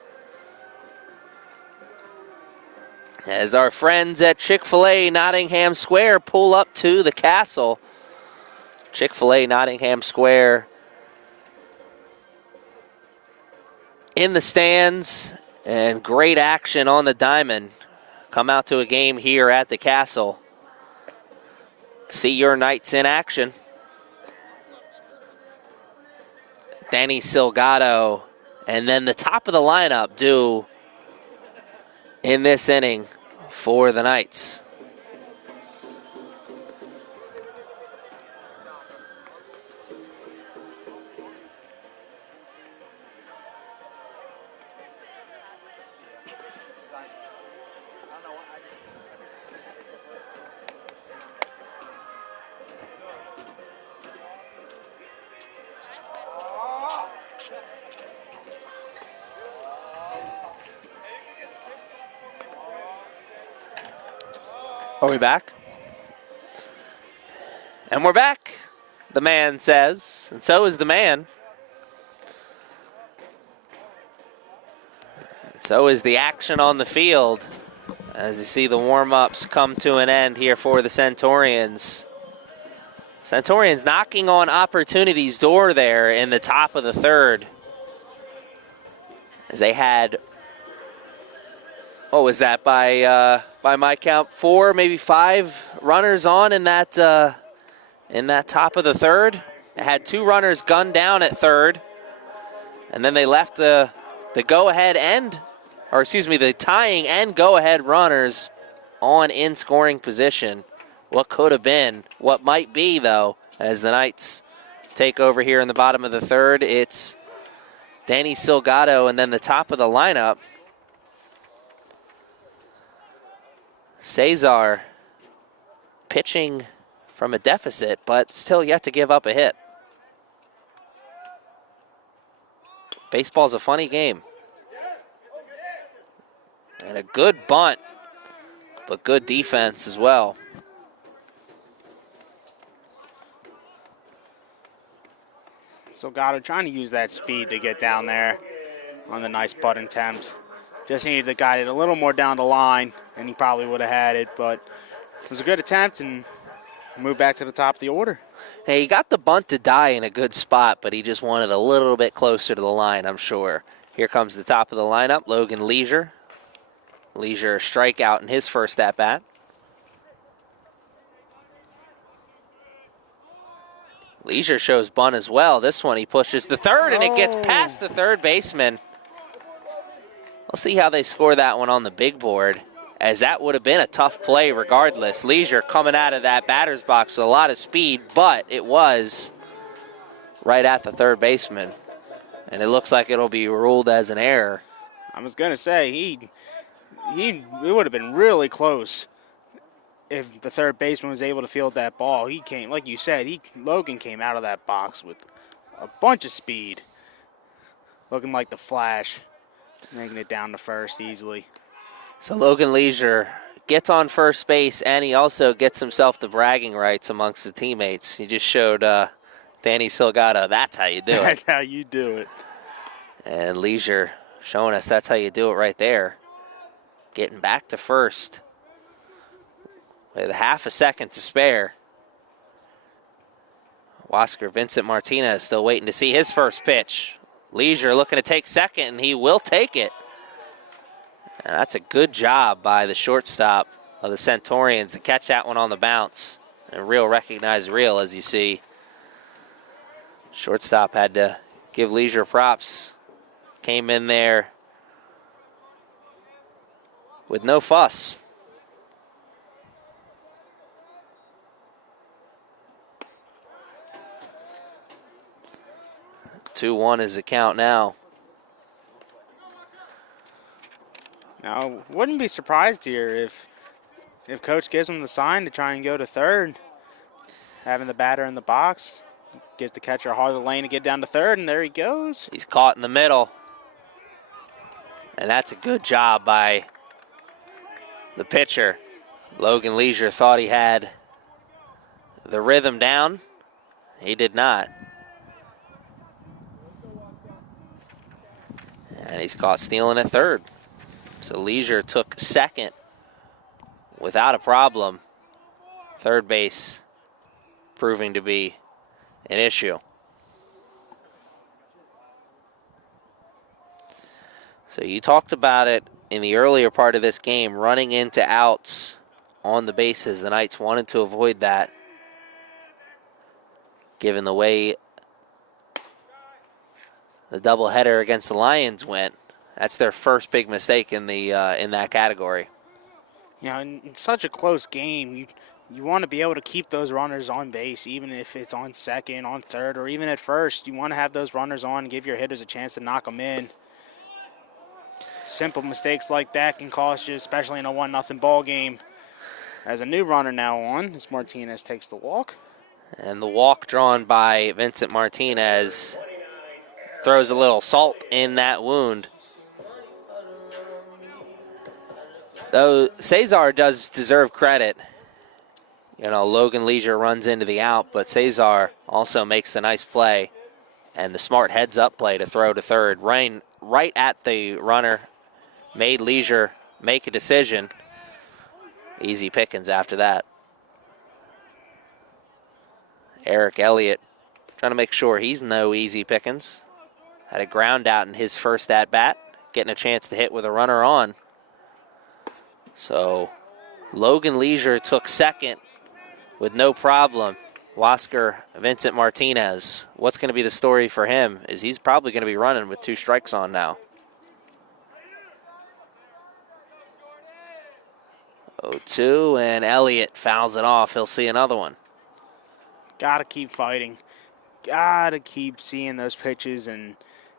As our friends at Chick-fil-A Nottingham Square pull up to the Castle, Chick-fil-A Nottingham Square in the stands, and great action on the diamond. Come out to a game here at the Castle. See your Knights in action. Danny Silgado, and then the top of the lineup due in this inning for the Knights. Are we back? And we're back, the man says, and so is the man. And so is the action on the field as you see the warm-ups come to an end here for the Centurions. Centurions knocking on opportunity's door there in the top of the third as they had, what was that, by my count, 4, maybe 5 runners on in that top of the third. They had 2 runners gunned down at third, and then they left the go-ahead end, or excuse me, the tying and go-ahead runners on in scoring position. What could have been, what might be, though, as the Knights take over here in the bottom of the third. It's Danny Silgado, and then the top of the lineup, Cesar, pitching from a deficit, but still yet to give up a hit. Baseball's a funny game. And a good bunt, but good defense as well. Silgado trying to use that speed to get down there on the nice butt attempt. Just needed to guide it a little more down the line, and he probably would have had it, but it was a good attempt and moved back to the top of the order. Hey, he got the bunt to die in a good spot, but he just wanted a little bit closer to the line, I'm sure. Here comes the top of the lineup, Logan Leisure. Leisure strikeout in his first at-bat. Leisure shows bunt as well. This one he pushes the third, and it gets past the third baseman. We'll see how they score that one on the big board, as that would have been a tough play regardless. Leisure coming out of that batter's box with a lot of speed, but it was right at the third baseman. And it looks like it'll be ruled as an error. I was going to say, it would have been really close if the third baseman was able to field that ball. He came, like you said, Logan came out of that box with a bunch of speed, looking like the Flash, making it down to first easily. So Logan Leisure gets on first base, and he also gets himself the bragging rights amongst the teammates. He just showed Danny Silgado, that's how you do it. That's how you do it. And Leisure showing us that's how you do it right there. Getting back to first with half a second to spare. Huascar Vincent Martinez still waiting to see his first pitch. Leisure looking to take second, and he will take it. And that's a good job by the shortstop of the Centurions to catch that one on the bounce. And Real recognized Real, as you see. Shortstop had to give Leisure props. Came in there with no fuss. Two-one is the count now. Now, wouldn't be surprised here if Coach gives him the sign to try and go to third. Having the batter in the box, gives the catcher a harder lane to get down to third, and there he goes. He's caught in the middle. And that's a good job by the pitcher. Logan Leisure thought he had the rhythm down. He did not. And he's caught stealing at third. So Leisure took second without a problem. Third base proving to be an issue. So you talked about it in the earlier part of this game, running into outs on the bases. The Knights wanted to avoid that, given the way the doubleheader against the Lions went. That's their first big mistake in the in that category. You know, in such a close game, you want to be able to keep those runners on base, even if it's on second, on third, or even at first. You want to have those runners on and give your hitters a chance to knock them in. Simple mistakes like that can cost you, especially in a 1-0 ball game. As a new runner now on, as Martinez takes the walk. And the walk drawn by Vincent Martinez throws a little salt in that wound. Though Cesar does deserve credit. You know, Logan Leisure runs into the out, but Cesar also makes the nice play and the smart heads-up play to throw to third. Rain right at the runner, made Leisure make a decision. Easy pickings after that. Eric Elliott trying to make sure he's no easy pickings. Had a ground out in his first at-bat, getting a chance to hit with a runner on. So Logan Leisure took second with no problem. Wasker Vincent Martinez, what's going to be the story for him is he's probably going to be running with 2 strikes on now. 0-2, and Elliott fouls it off. He'll see another one. Got to keep fighting. Got to keep seeing those pitches, and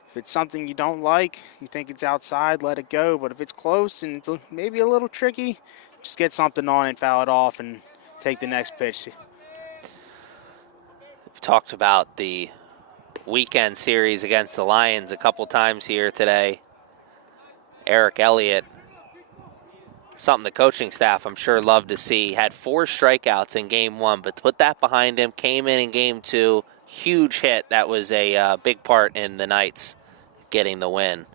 if it's something you don't like, you think it's outside, let it go. But if it's close and it's maybe a little tricky, just get something on and foul it off and take the next pitch. We've talked about the weekend series against the Lions a couple times here today. Eric Elliott, something the coaching staff I'm sure loved to see. Had 4 strikeouts in game 1, but to put that behind him, came in game 2, huge hit. That was a big part in the Knights getting the win.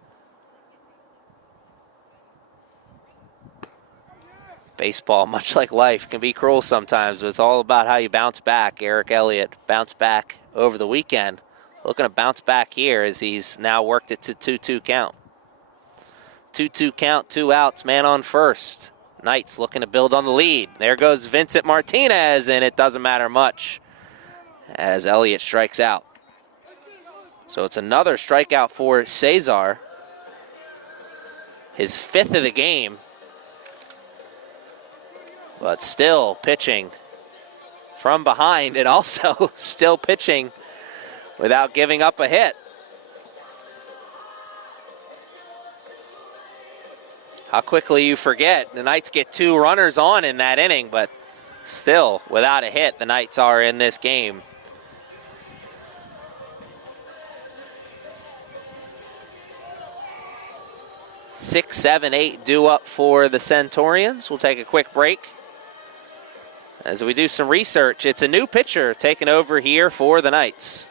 Baseball, much like life, can be cruel sometimes, but it's all about how you bounce back. Eric Elliott bounced back over the weekend. Looking to bounce back here as he's now worked it to 2-2 count. 2-2 count, 2 outs, man on first. Knights looking to build on the lead. There goes Vincent Martinez, and it doesn't matter much as Elliott strikes out. So it's another strikeout for Cesar. His 5th of the game. But still pitching from behind and also still pitching without giving up a hit. How quickly you forget. The Knights get 2 runners on in that inning, but still without a hit, the Knights are in this game. Six, 7, 8 due up for the Centurions. We'll take a quick break. As we do some research, it's a new pitcher taking over here for the Knights.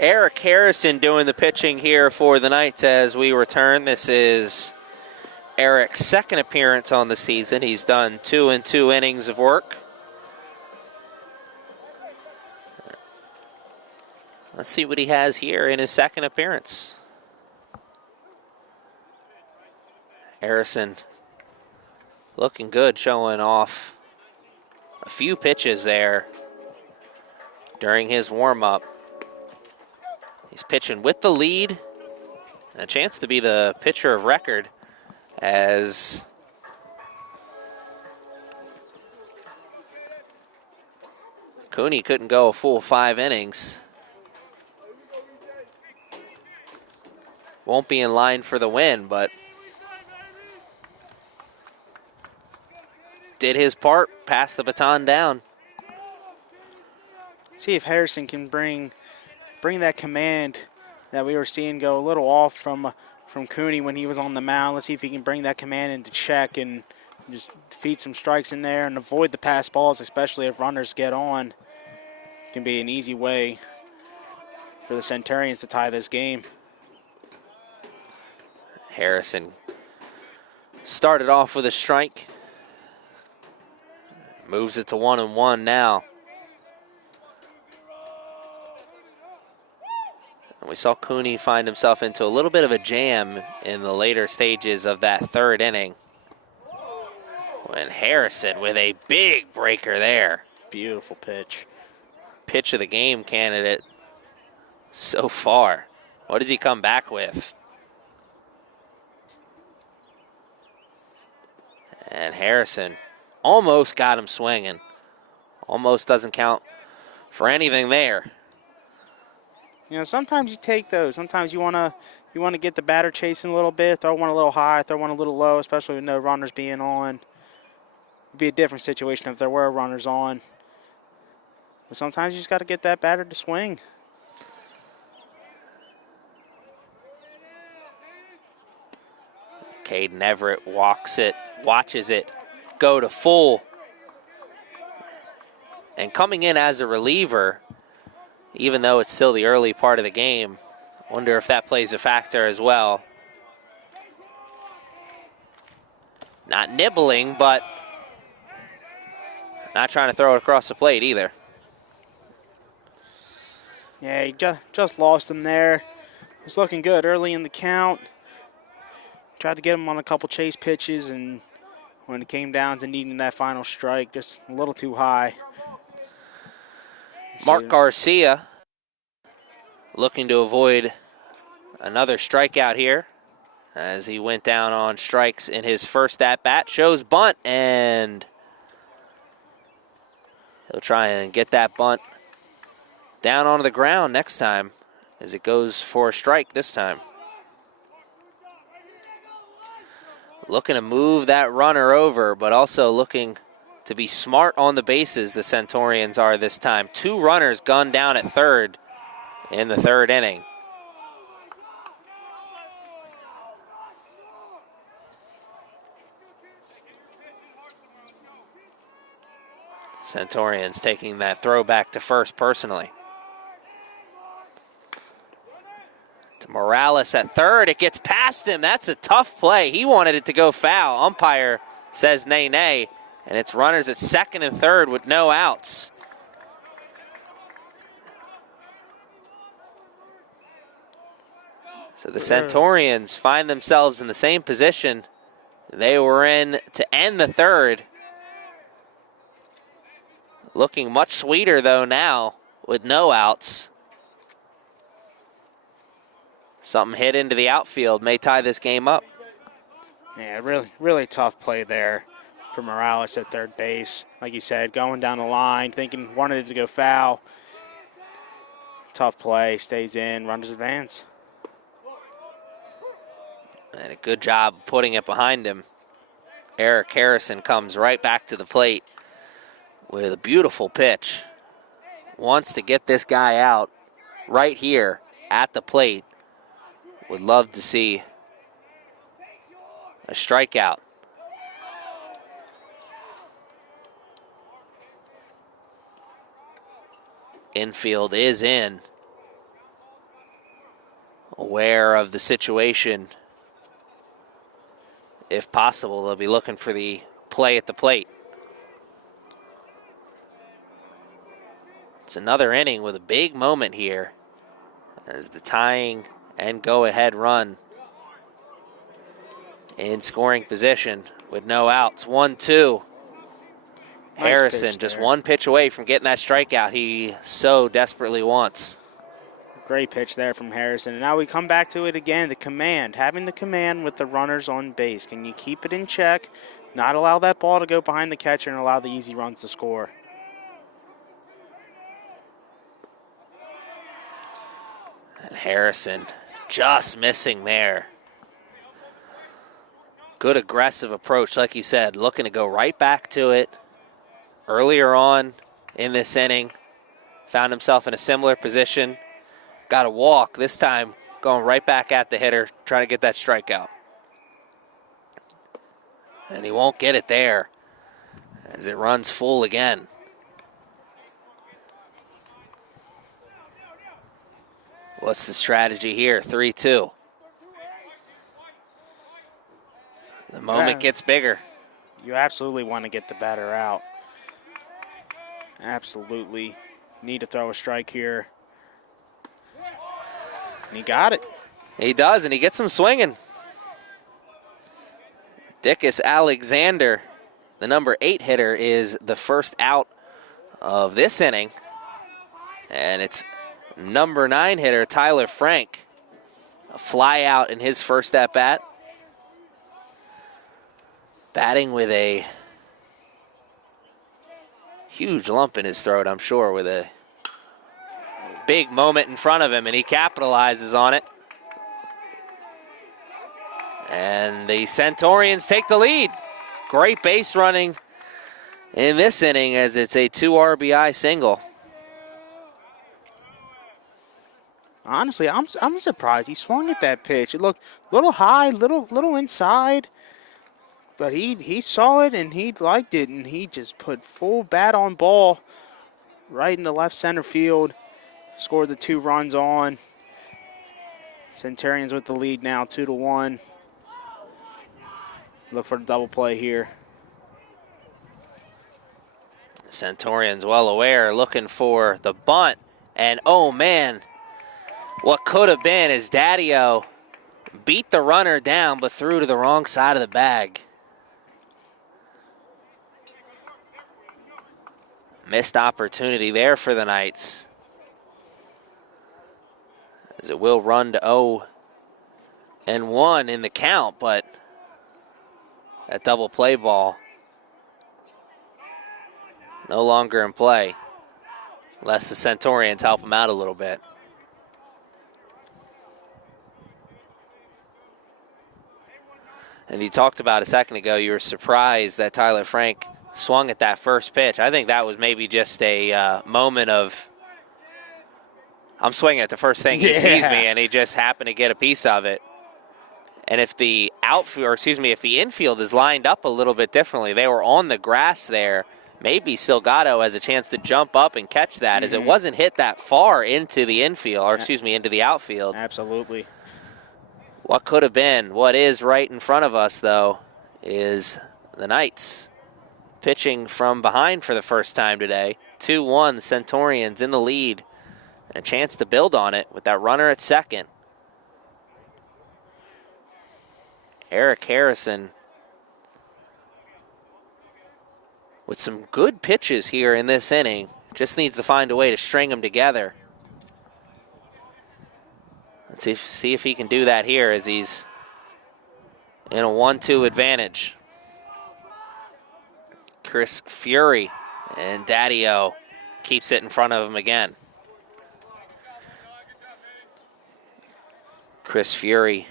Eric Harrison doing the pitching here for the Knights as we return. This is Eric's 2nd appearance on the season. He's done 2 2 innings of work. Let's see what he has here in his 2nd appearance. Harrison looking good, showing off a few pitches there during his warm-up. He's pitching with the lead, and a chance to be the pitcher of record as Cooney couldn't go a full 5 innings. Won't be in line for the win, but did his part, passed the baton down. See if Harrison can bring that command that we were seeing go a little off from Cooney when he was on the mound. Let's see if he can bring that command into check and just feed some strikes in there and avoid the pass balls, especially if runners get on. Can be an easy way for the Centurions to tie this game. Harrison started off with a strike. Moves it to 1-1 now. And we saw Cooney find himself into a little bit of a jam in the later stages of that 3rd inning. And Harrison with a big breaker there. Beautiful pitch. Pitch of the game candidate so far. What does he come back with? And Harrison almost got him swinging. Almost doesn't count for anything there. You know, sometimes you take those. Sometimes you want to get the batter chasing a little bit, throw one a little high, throw one a little low, especially with no runners being on. It'd be a different situation if there were runners on. But sometimes you just got to get that batter to swing. Caden Everett watches it go to full. And coming in as a reliever, even though it's still the early part of the game, wonder if that plays a factor as well. Not nibbling, but not trying to throw it across the plate either. Yeah, he just lost him there. Was looking good early in the count. Tried to get him on a couple chase pitches, and when it came down to needing that final strike, just a little too high. Mark Garcia looking to avoid another strikeout here as he went down on strikes in his first at-bat. Shows bunt, and he'll try and get that bunt down onto the ground next time as it goes for a strike this time. Looking to move that runner over, but also looking to be smart on the bases, the Centurions are this time. 2 runners gunned down at third in the 3rd inning. Centurions taking that throw back to first personally. To Morales at third. It gets past him. That's a tough play. He wanted it to go foul. Umpire says nay, nay. And it's runners at second and third with no outs. So the Centurions find themselves in the same position they were in to end the 3rd. Looking much sweeter, though, now with no outs. Something hit into the outfield may tie this game up. Yeah, really tough play there for Morales at third base. Like you said, going down the line, thinking, wanted it to go foul. Tough play, stays in, runners advance. And a good job putting it behind him. Eric Harrison comes right back to the plate with a beautiful pitch. Wants to get this guy out right here at the plate. Would love to see a strikeout. Infield is in. Aware of the situation. If possible, they'll be looking for the play at the plate. It's another inning with a big moment here as the tying and go-ahead run in scoring position with no outs. 1-2. Nice Harrison just one pitch away from getting that strikeout he so desperately wants. Great pitch there from Harrison. And now we come back to it again, the command. Having the command with the runners on base. Can you keep it in check, not allow that ball to go behind the catcher, and allow the easy runs to score? And Harrison just missing there. Good aggressive approach, like you said, looking to go right back to it. Earlier on in this inning, found himself in a similar position. Got a walk, this time going right back at the hitter, trying to get that strikeout. And he won't get it there as it runs full again. What's the strategy here? 3-2. The moment gets bigger. You absolutely want to get the batter out. Absolutely. Need to throw a strike here. And he got it. He does, and he gets him swinging. Dickus Alexander, the number 8 hitter, is the first out of this inning. And it's number 9 hitter, Tyler Frank. A fly out in his first at-bat. Batting with a huge lump in his throat, I'm sure, with a big moment in front of him, and he capitalizes on it. And the Centaurians take the lead. Great base running in this inning as it's a 2 RBI single. Honestly, I'm surprised he swung at that pitch. It looked a little high, little inside. But he saw it and he liked it, and he just put full bat on ball right in the left center field. Scored the 2 runs on. Centurions with the lead now, 2-1. Look for the double play here. Centaurians well aware, looking for the bunt. And oh man, what could have been is Daddio beat the runner down but threw to the wrong side of the bag. Missed opportunity there for the Knights, as it will run to 0-1 in the count, but that double play ball no longer in play, unless the Centaurians help him out a little bit. And you talked about a second ago, you were surprised that Tyler Frank swung at that first pitch. I think that was maybe just a moment of, I'm swinging at the first thing he sees me, and he just happened to get a piece of it. And if the if the infield is lined up a little bit differently, they were on the grass there, maybe Silgado has a chance to jump up and catch that, as it wasn't hit that far into the infield, or into the outfield. Absolutely. What could have been, what is right in front of us, though, is the Knights pitching from behind for the first time today. 2-1, the Centaurians in the lead. And a chance to build on it with that runner at second. Eric Harrison with some good pitches here in this inning. Just needs to find a way to string them together. Let's see if he can do that here, as he's in a 1-2 advantage. Chris Fury, and Daddio keeps it in front of him again. Chris Fury,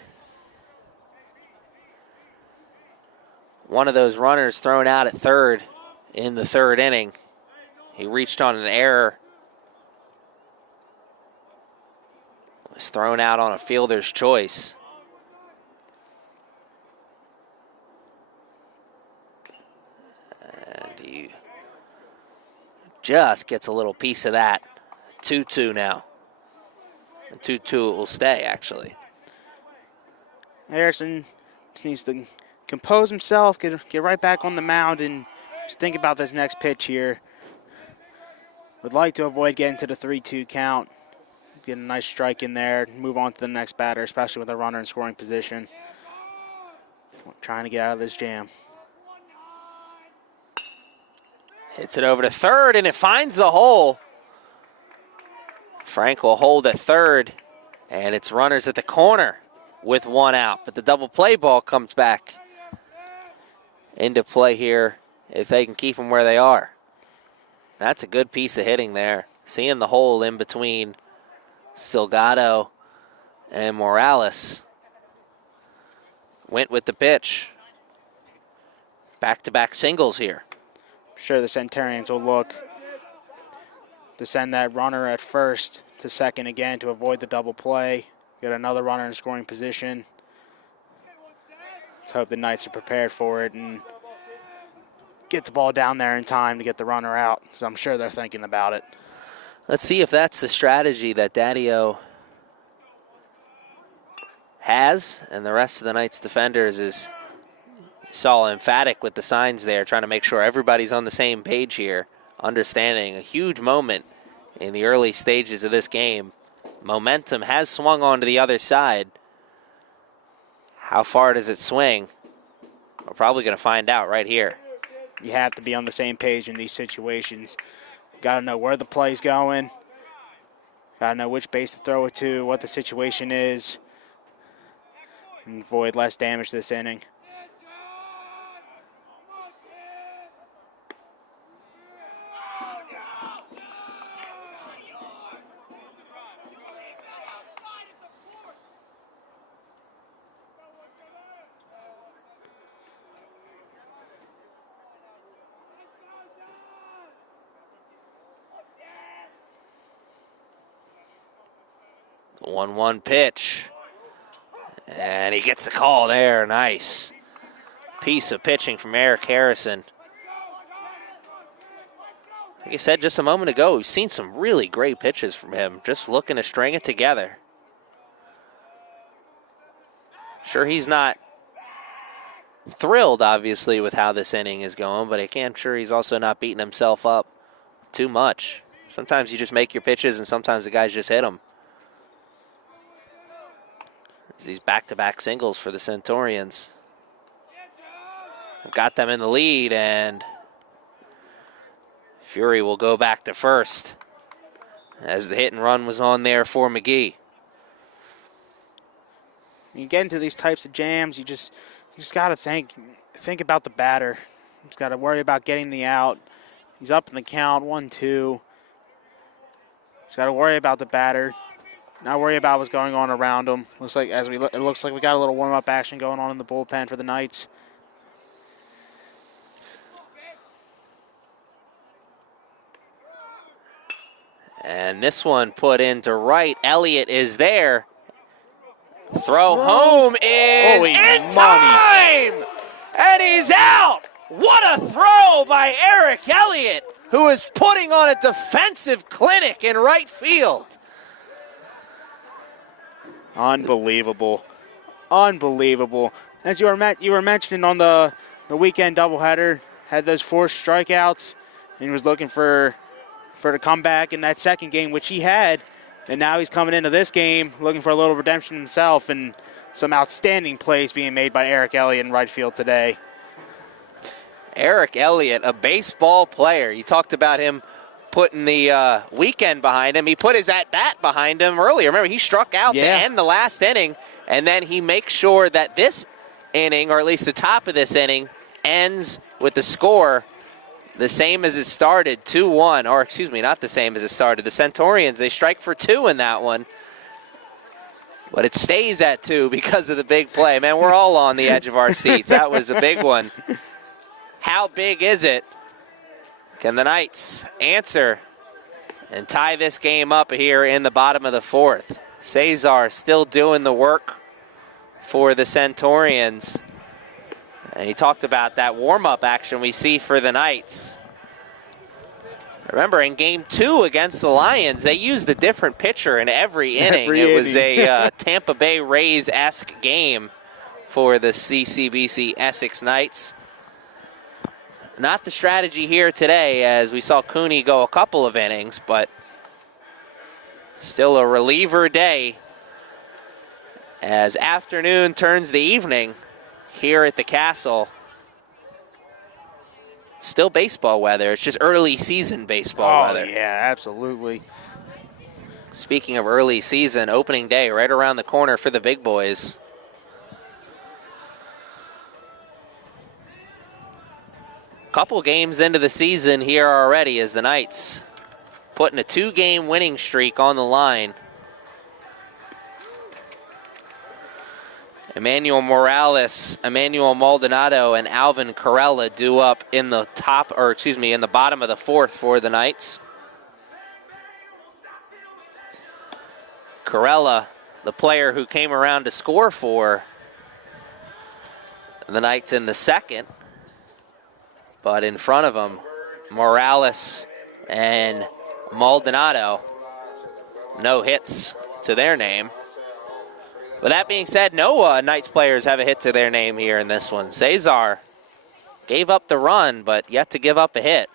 one of those runners thrown out at third in the third inning. He reached on an error. Was thrown out on a fielder's choice. And he just gets a little piece of that. 2-2 now. 2-2 it will stay, actually. Harrison just needs to compose himself, get right back on the mound, and just think about this next pitch here. Would like to avoid getting to the 3-2 count. Get a nice strike in there, move on to the next batter, especially with a runner in scoring position. Trying to get out of this jam. Hits it over to third, and it finds the hole. Frank will hold at third, and it's runners at the corner with 1 out. But the double play ball comes back into play here if they can keep them where they are. That's a good piece of hitting there. Seeing the hole in between Silgado And Morales went with the pitch. Back-to-back singles here. I'm sure the Centurions will look to send that runner at first to second again to avoid the double play. Get another runner in scoring position. Let's hope the Knights are prepared for it and get the ball down there in time to get the runner out. So I'm sure they're thinking about it. Let's see if that's the strategy that Daddio has, and the rest of the Knights defenders is so emphatic with the signs there, trying to make sure everybody's on the same page here, understanding a huge moment in the early stages of this game. Momentum has swung on to the other side. How far does it swing? We're probably going to find out right here. You have to be on the same page in these situations. Got to know where the play's going. Got to know which base to throw it to, what the situation is, and avoid less damage this inning. The 1-1 pitch. And he gets the call there. Nice piece of pitching from Eric Harrison. Like I said just a moment ago, we've seen some really great pitches from him, just looking to string it together. Sure, he's not thrilled, obviously, with how this inning is going, but I'm sure he's also not beating himself up too much. Sometimes you just make your pitches, and sometimes the guys just hit them. These back-to-back singles for the Centurions. They've got them in the lead, and Fury will go back to first as the hit and run was on there for McGee. When you get into these types of jams, you just got to think about the batter. You just got to worry about getting the out. He's up in the count, 1-2. Just got to worry about the batter. Not worry about what's going on around him. It looks like we got a little warm-up action going on in the bullpen for the Knights. And this one put into right. Elliott is there. Throw home is Holy in money. time! And he's out! What a throw by Eric Elliott, who is putting on a defensive clinic in right field. Unbelievable. Unbelievable. As you were mentioning on the weekend doubleheader, had those 4 strikeouts, and he was looking for the comeback in that second game, which he had, and now he's coming into this game looking for a little redemption himself, and some outstanding plays being made by Eric Elliott in right field today. Eric Elliott, a baseball player. You talked about him putting the weekend behind him. He put his at-bat behind him earlier. Remember, he struck out to end the last inning, and then he makes sure that this inning, or at least the top of this inning, ends with the score the same as it started, 2-1. Or, excuse me, not the same as it started. The Centurions, they strike for 2 in that one. But it stays at 2 because of the big play. Man, we're all on the edge of our seats. That was a big one. How big is it? Can the Knights answer and tie this game up here in the bottom of the 4th? Cesar still doing the work for the Centurions. And he talked about that warm-up action we see for the Knights. Remember, in Game 2 against the Lions, they used a different pitcher in every inning. It was a Tampa Bay Rays-esque game for the CCBC Essex Knights. Not the strategy here today, as we saw Cooney go a couple of innings, but still a reliever day as afternoon turns to evening here at the Castle. Still baseball weather. It's just early season baseball weather. Oh, yeah, absolutely. Speaking of early season, opening day right around the corner for the big boys. Couple games into the season here already as the Knights putting a 2-game winning streak on the line. Emmanuel Morales, Emmanuel Maldonado, and Alvin Corella due up in the in the bottom of the fourth for the Knights. Corella, the player who came around to score for the Knights in the second. But in front of him, Morales and Maldonado, no hits to their name. With that being said, no Knights players have a hit to their name here in this one. Cesar gave up the run, but yet to give up a hit.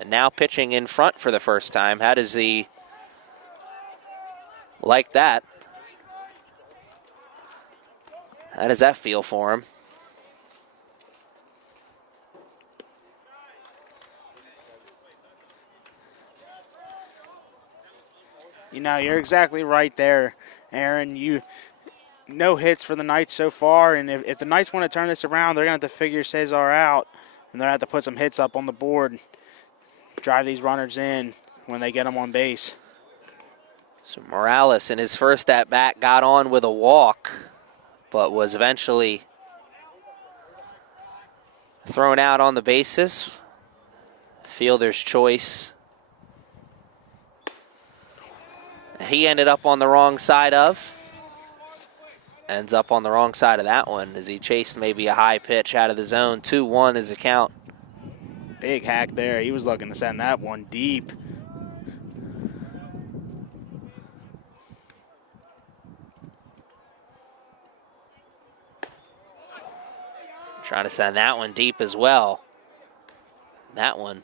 And now pitching in front for the first time. How does he like that? How does that feel for him? You know, you're exactly right there, Aaron. No hits for the Knights so far, and if the Knights want to turn this around, they're going to have to figure Cesar out, and they're going to have to put some hits up on the board, drive these runners in when they get them on base. So Morales in his first at-bat got on with a walk, but was eventually thrown out on the bases. Fielder's choice. He ended up on the wrong side of. Ends up on the wrong side of that one as he chased maybe a high pitch out of the zone. 2-1 is the count. Big hack there. He was looking to send that one deep. Trying to send that one deep as well. That one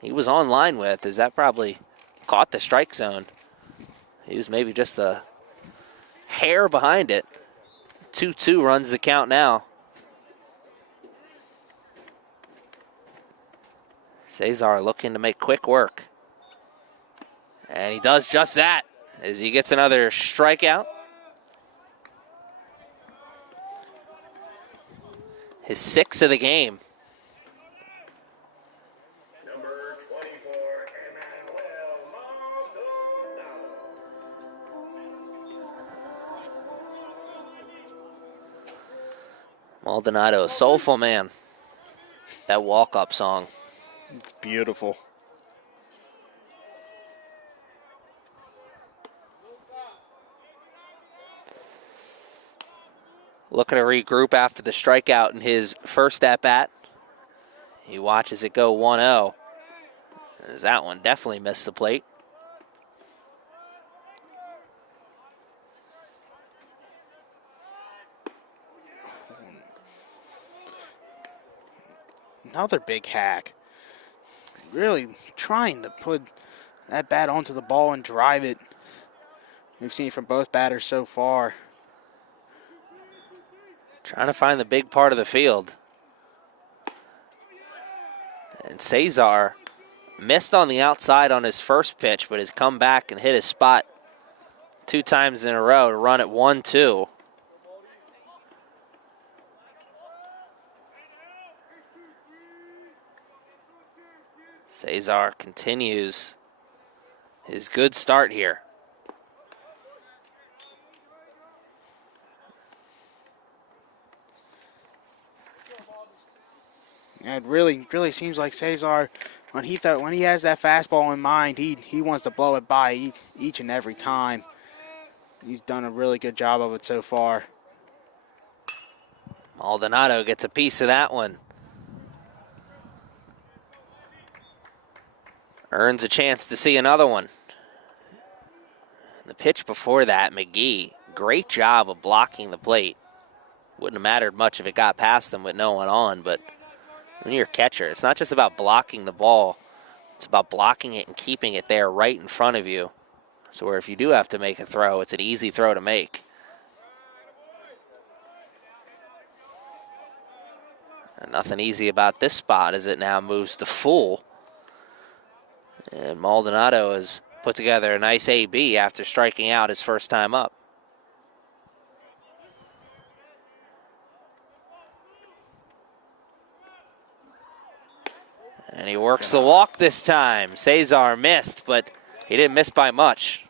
he was on line with, as that probably caught the strike zone. He was maybe just a hair behind it. 2-2 runs the count now. Cesar looking to make quick work. And he does just that as he gets another strikeout. His sixth of the game. Number 24, Emmanuel Maldonado. Maldonado, soulful man. That walk-up song. It's beautiful. Looking to regroup after the strikeout in his first at-bat. He watches it go 1-0. As that one definitely missed the plate. Another big hack. Really trying to put that bat onto the ball and drive it. We've seen from both batters so far. Trying to find the big part of the field. And Cesar missed on the outside on his first pitch, but has come back and hit his spot 2 times in a row to run at 1-2. Cesar continues his good start here. It really seems like Cesar, when he has that fastball in mind, he wants to blow it by each and every time. He's done a really good job of it so far. Maldonado gets a piece of that one. Earns a chance to see another one. The pitch before that, McGee, great job of blocking the plate. Wouldn't have mattered much if it got past him with no one on, but when you're a catcher, it's not just about blocking the ball. It's about blocking it and keeping it there right in front of you. So where if you do have to make a throw, it's an easy throw to make. And nothing easy about this spot as it now moves to full. And Maldonado has put together a nice AB after striking out his first time up. And he works the walk this time. Cesar missed, but he didn't miss by much.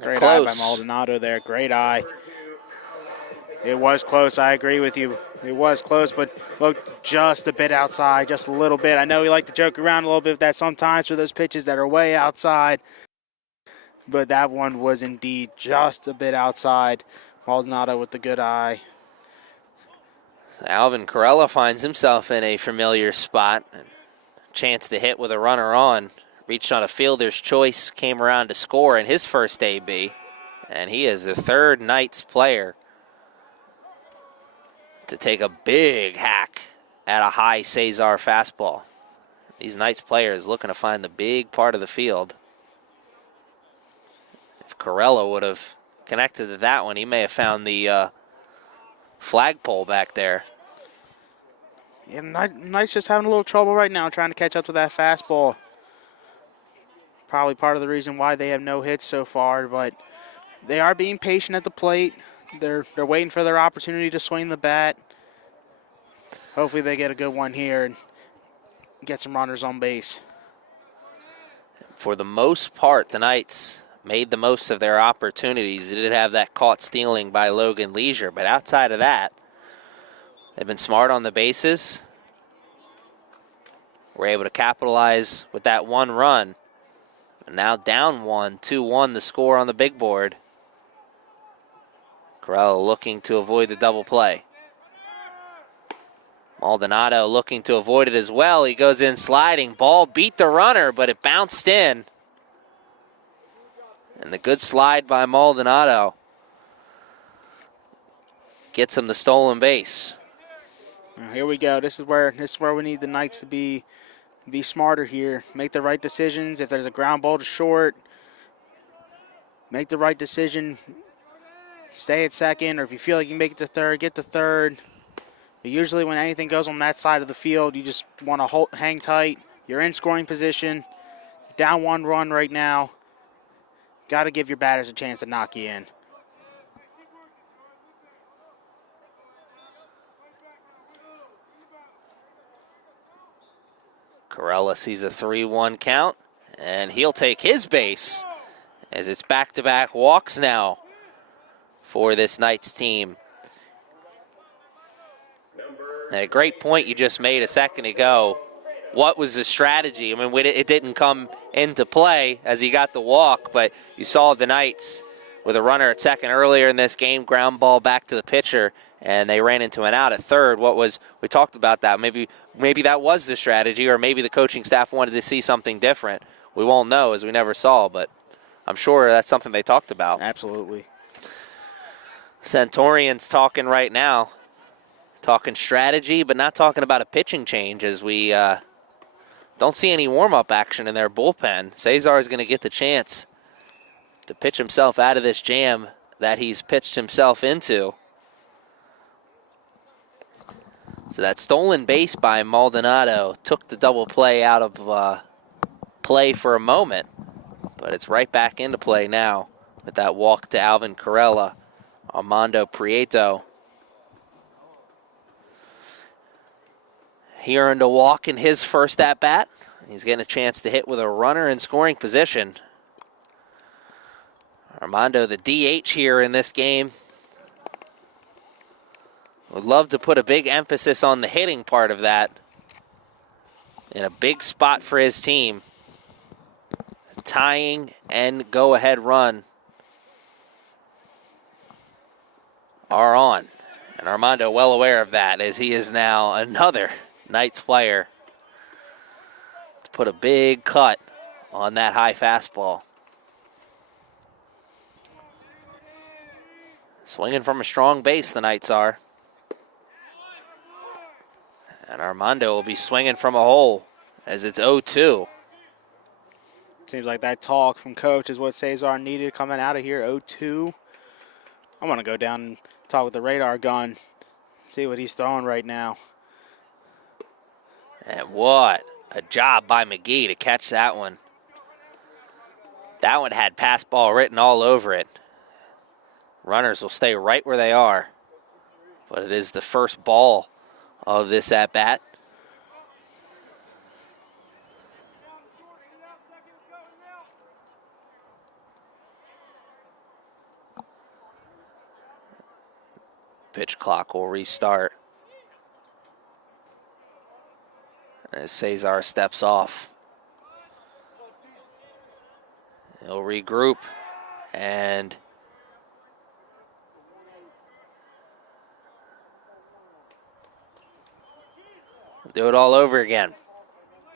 Great eye by Close. Maldonado there. Great eye. It was close. I agree with you. It was close, but looked just a bit outside, just a little bit. I know we like to joke around a little bit with that sometimes for those pitches that are way outside, but that one was indeed just a bit outside. Maldonado with the good eye. Alvin Corella finds himself in a familiar spot. Chance to hit with a runner on. Reached on a fielder's choice, came around to score in his first AB. And he is the third Knights player to take a big hack at a high Cesar fastball. These Knights players looking to find the big part of the field. If Corella would have connected to that one, he may have found the flagpole back there. Yeah, Knights just having a little trouble right now trying to catch up to that fastball. Probably part of the reason why they have no hits so far, but they are being patient at the plate. They're waiting for their opportunity to swing the bat. Hopefully they get a good one here and get some runners on base. For the most part, the Knights made the most of their opportunities. They did have that caught stealing by Logan Leisure, but outside of that, they've been smart on the bases. We're able to capitalize with that one run. And now down 1, 2-1 the score on the big board. Corella looking to avoid the double play. Maldonado looking to avoid it as well. He goes in sliding. Ball beat the runner, but it bounced in. And the good slide by Maldonado gets him the stolen base. Now, here we go. This is where we need the Knights to be smarter here. Make the right decisions. If there's a ground ball to short, make the right decision. Stay at second, or if you feel like you can make it to third, get to third. But usually when anything goes on that side of the field, you just want to hang tight. You're in scoring position. Down 1 run right now. Got to give your batters a chance to knock you in. Corella sees a 3-1 count, and he'll take his base as it's back-to-back walks now for this Knights team. A great point you just made a second ago. What was the strategy? I mean, it didn't come into play as he got the walk, but you saw the Knights with a runner at second earlier in this game, ground ball back to the pitcher, and they ran into an out at third. We talked about that. Maybe that was the strategy, or maybe the coaching staff wanted to see something different. We won't know as we never saw, but I'm sure that's something they talked about. Absolutely. Centaurians talking right now. Talking strategy, but not talking about a pitching change as we don't see any warm-up action in their bullpen. Cesar is going to get the chance to pitch himself out of this jam that he's pitched himself into. So that stolen base by Maldonado took the double play out of play for a moment, but it's right back into play now with that walk to Alvin Corella. Armando Prieto. He earned a walk in his first at-bat. He's getting a chance to hit with a runner in scoring position. Armando, the DH here in this game. Would love to put a big emphasis on the hitting part of that. In a big spot for his team. Tying and go-ahead run are on. And Armando well aware of that as he is now another Knights player to put a big cut on that high fastball. Swinging from a strong base, the Knights are. And Armando will be swinging from a hole as it's 0-2. Seems like that talk from coach is what Cesar needed coming out of here. 0-2. I want to go down and talk with the radar gun, see what he's throwing right now. And what a job by McGee to catch that one. That one had pass ball written all over it. Runners will stay right where they are. But it is the first ball of this at-bat. pitch clock will restart as Cesar steps off. He'll regroup and do it all over again.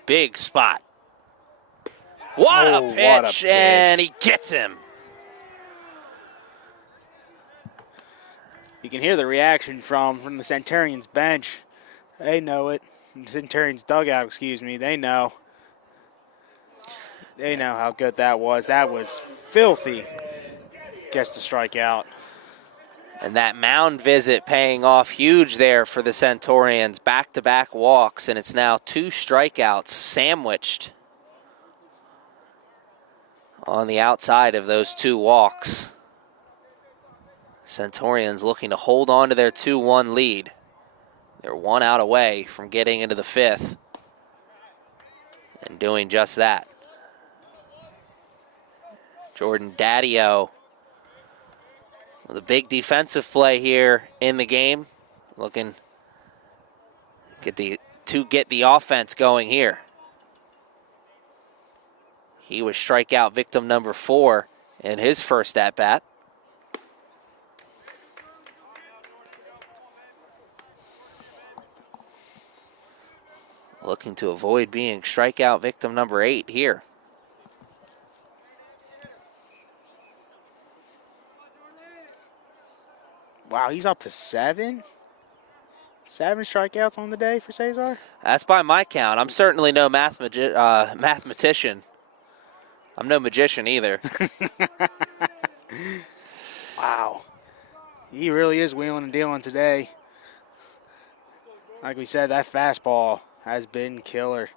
Big spot. What a pitch, and he gets him. You can hear the reaction from the Centurions bench. They know it. Centurions dugout, excuse me. They know. They know how good that was. That was filthy. Gets the strikeout. And that mound visit paying off huge there for the Centurions. Back-to-back walks, and it's now 2 strikeouts sandwiched on the outside of those 2 walks. Centurions looking to hold on to their 2-1 lead. They're 1 out away from getting into the 5th and doing just that. Jordan Daddio with a big defensive play here in the game, looking to get the offense going here. He was strikeout victim number 4 in his first at-bat. Looking to avoid being strikeout victim number 8 here. Wow, he's up to 7? 7 strikeouts on the day for Cesar? That's by my count. I'm certainly no mathematician. I'm no magician either. Wow. He really is wheeling and dealing today. Like we said, that fastball has been killer.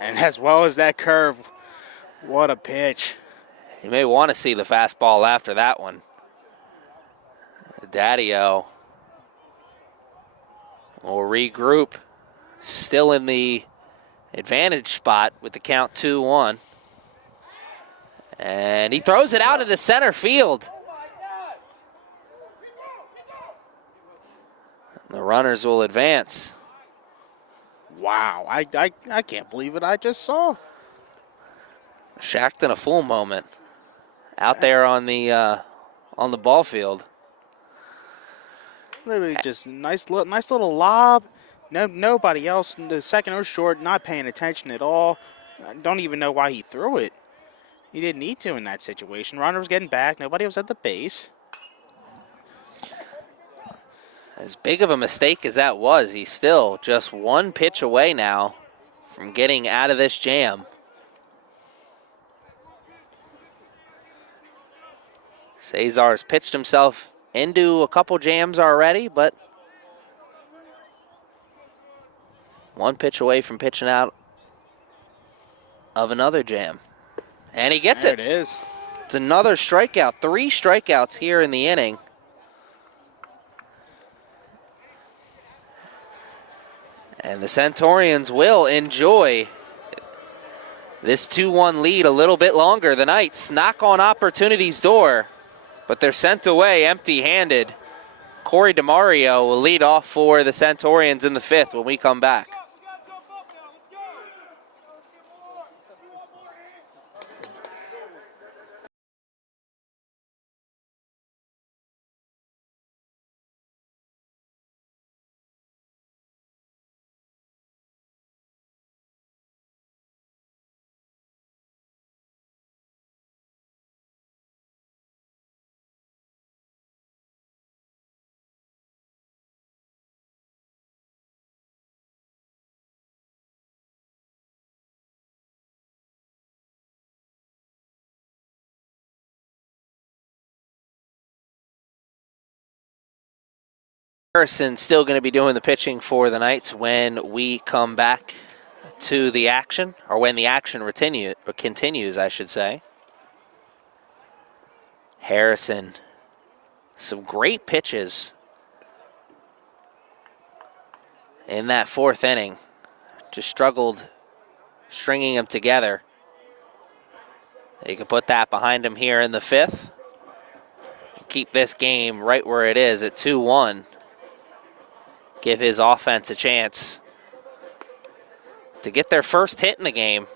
And as well as that curve, what a pitch. You may want to see the fastball after that one. Daddio will regroup. Still in the advantage spot with the count 2-1. And he throws it out into center field. The runners will advance. Wow, I can't believe it I just saw. Shackton a full moment out there on the ball field. Literally just nice little lob. Nobody else in the second or short not paying attention at all. I don't even know why he threw it. He didn't need to in that situation. Runner was getting back. Nobody was at the base. As big of a mistake as that was, he's still just 1 pitch away now from getting out of this jam. Cesar's pitched himself into a couple jams already, but 1 pitch away from pitching out of another jam. And he gets it. There it is. It's another strikeout. 3 strikeouts here in the inning. And the Centurions will enjoy this 2-1 lead a little bit longer. The Knights knock on opportunity's door, but they're sent away empty-handed. Corey DeMario will lead off for the Centurions in the 5th when we come back. Harrison still going to be doing the pitching for the Knights when we come back to the action, or when the action continues, I should say. Harrison, some great pitches in that 4th inning. Just struggled stringing them together. You can put that behind him here in the 5th. keep this game right where it is at 2-1. Give his offense a chance to get their first hit in the game.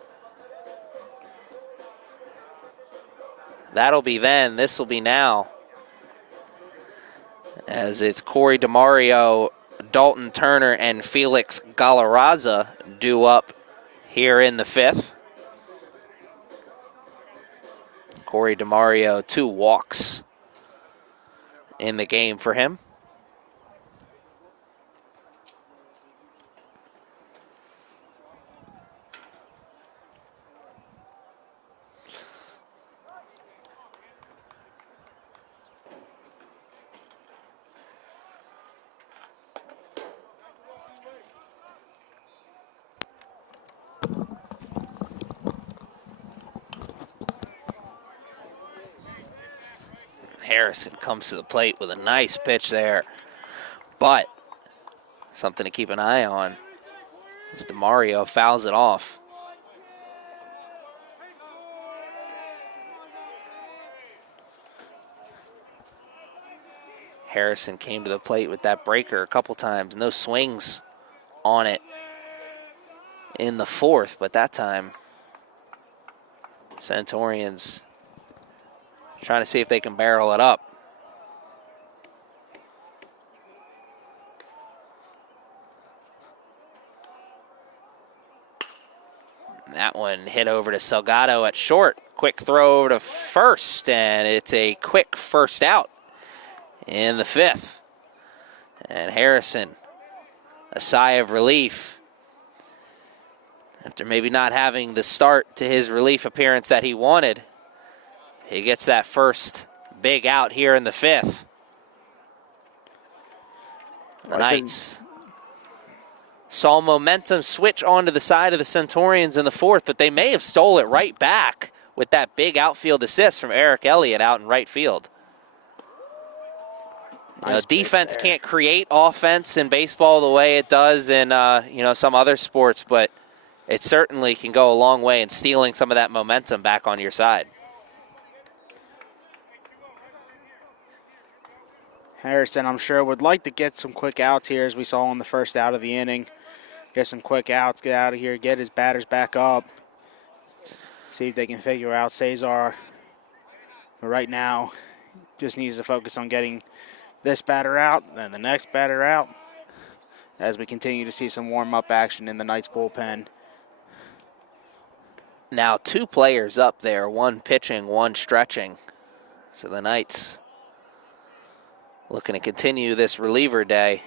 That'll be then. This will be now. As it's Corey DeMario, Dalton Turner, and Felix Galarraza due up here in the 5th. Corey DeMario, 2 walks in the game for him. Harrison comes to the plate with a nice pitch there. But something to keep an eye on as DeMario fouls it off. Harrison came to the plate with that breaker a couple times. No swings on it in the 4th, but that time Centaurians trying to see if they can barrel it up. And that one hit over to Salgado at short. Quick throw over to first, and it's a quick first out in the 5th. And Harrison, a sigh of relief after maybe not having the start to his relief appearance that he wanted. He gets that first big out here in the 5th. The Knights saw momentum switch onto the side of the Centaurians in the 4th, but they may have stole it right back with that big outfield assist from Eric Elliott out in right field. Nice defense can't create offense in baseball the way it does in some other sports, but it certainly can go a long way in stealing some of that momentum back on your side. Harrison, I'm sure, would like to get some quick outs here, as we saw in the first out of the inning. Get some quick outs, get out of here, get his batters back up. See if they can figure out Cesar. But right now, just needs to focus on getting this batter out and the next batter out as we continue to see some warm-up action in the Knights bullpen. Now 2 players up there, 1 pitching, 1 stretching. So the Knights looking to continue this reliever day.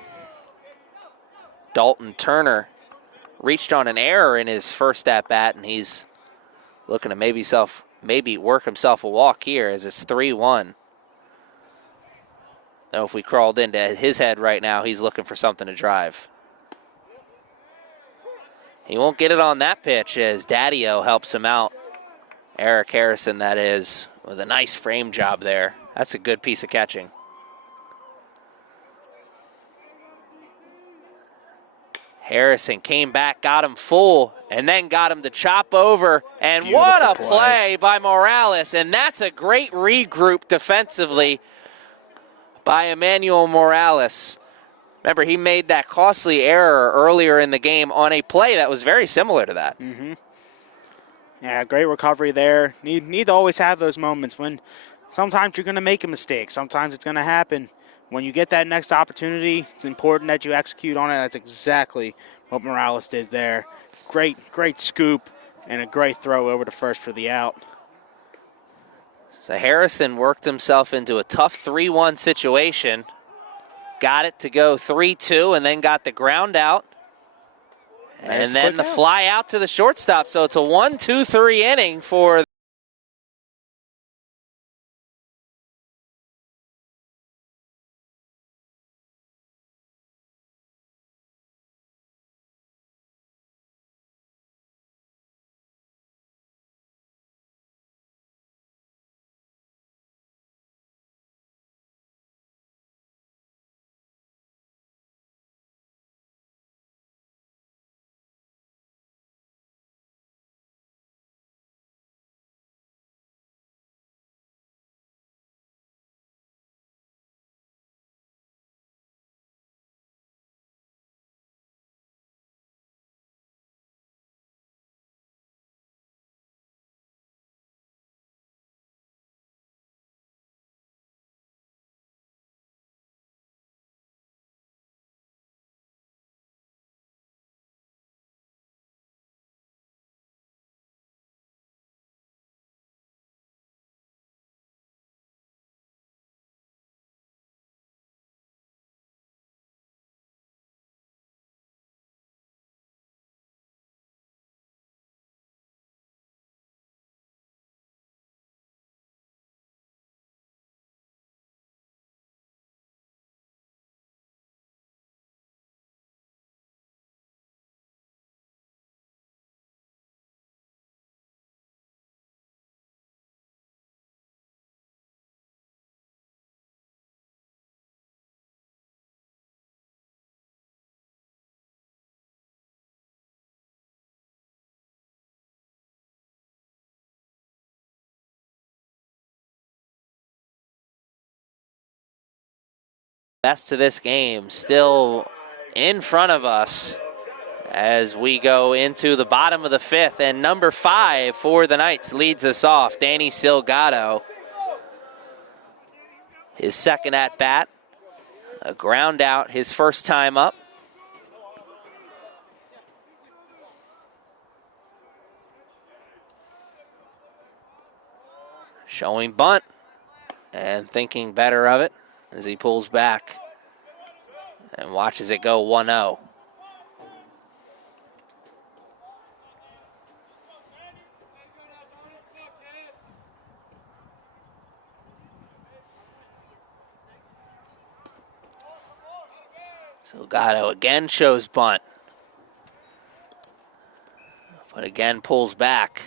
Dalton Turner reached on an error in his first at-bat, and he's looking to maybe work himself a walk here as it's 3-1. Now if we crawled into his head right now, he's looking for something to drive. He won't get it on that pitch as Daddio helps him out. Eric Harrison, that is, with a nice frame job there. That's a good piece of catching. Harrison came back, got him full, and then got him to chop over. And Beautiful what a play by Morales. And that's a great regroup defensively by Emmanuel Morales. Remember, he made that costly error earlier in the game on a play that was very similar to that. Mm-hmm. Yeah, great recovery there. Need to always have those moments when sometimes you're going to make a mistake. Sometimes it's going to happen. When you get that next opportunity, it's important that you execute on it. That's exactly what Morales did there. Great scoop and a great throw over to first for the out. So Harrison worked himself into a tough 3-1 situation. Got it to go 3-2 and then got the ground out. And then the fly out to the shortstop. So it's a 1-2-3 inning for Best of this game still in front of us as we go into the bottom of the fifth. And number 5 for the Knights leads us off, Danny Silgado. His second at bat, a ground out his first time up. Showing bunt and thinking better of it as he pulls back and watches it go 1-0. Silgado again shows bunt, but again pulls back.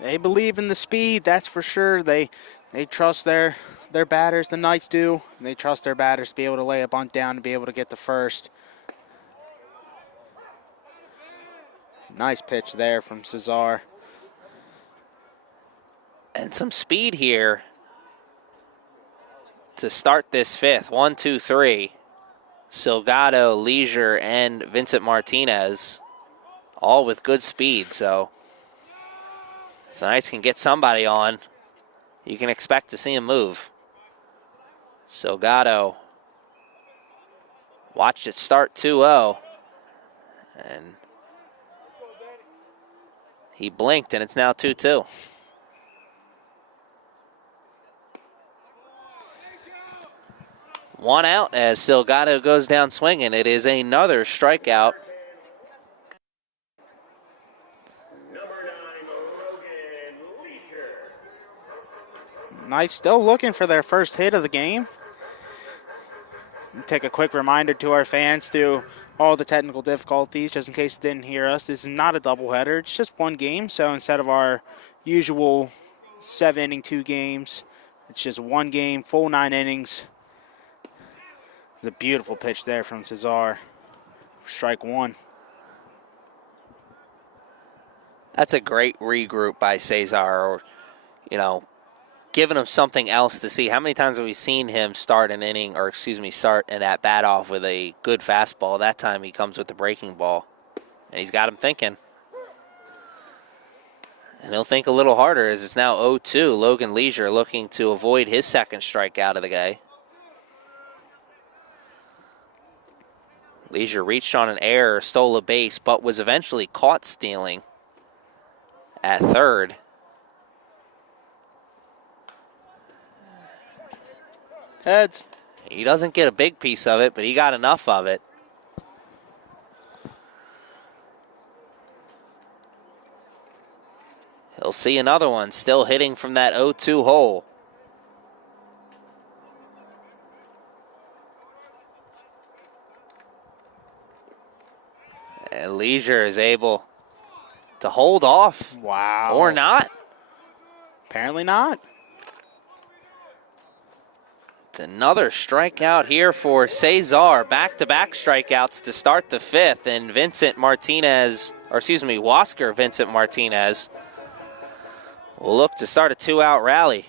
They believe in the speed, that's for sure. They trust their batters, the Knights do. And they trust their batters to be able to lay a bunt down and be able to get the first. Nice pitch there from Cesar. And some speed here to start this fifth. 1, 2, 3. Silgado, Leisure, and Vincent Martinez, all with good speed. So if the Knights can get somebody on, you can expect to see him move. Silgado watched it start 2-0, and he blinked, and it's now 2-2. One out as Silgado goes down swinging. It is another strikeout. Knights still looking for their first hit of the game. Take a quick reminder to our fans through all the technical difficulties, just in case you didn't hear us. This is not a doubleheader. It's just one game. So instead of our usual 7-inning, 2 games, it's just one game, full 9 innings. It's a beautiful pitch there from Cesar. Strike 1. That's a great regroup by Cesar, giving him something else to see. How many times have we seen him start an at bat off with a good fastball? That time he comes with the breaking ball, and he's got him thinking. And he'll think a little harder as it's now 0-2. Logan Leisure looking to avoid his second strikeout of the day. Leisure reached on an error, stole a base, but was eventually caught stealing at third. Heads. He doesn't get a big piece of it, but he got enough of it. He'll see another one still hitting from that 0-2 hole. And Leisure is able to hold off. Wow. Or not. Apparently not. It's another strikeout here for Cesar. Back-to-back strikeouts to start the fifth. And Wasker Vincent Martinez will look to start a 2-out rally.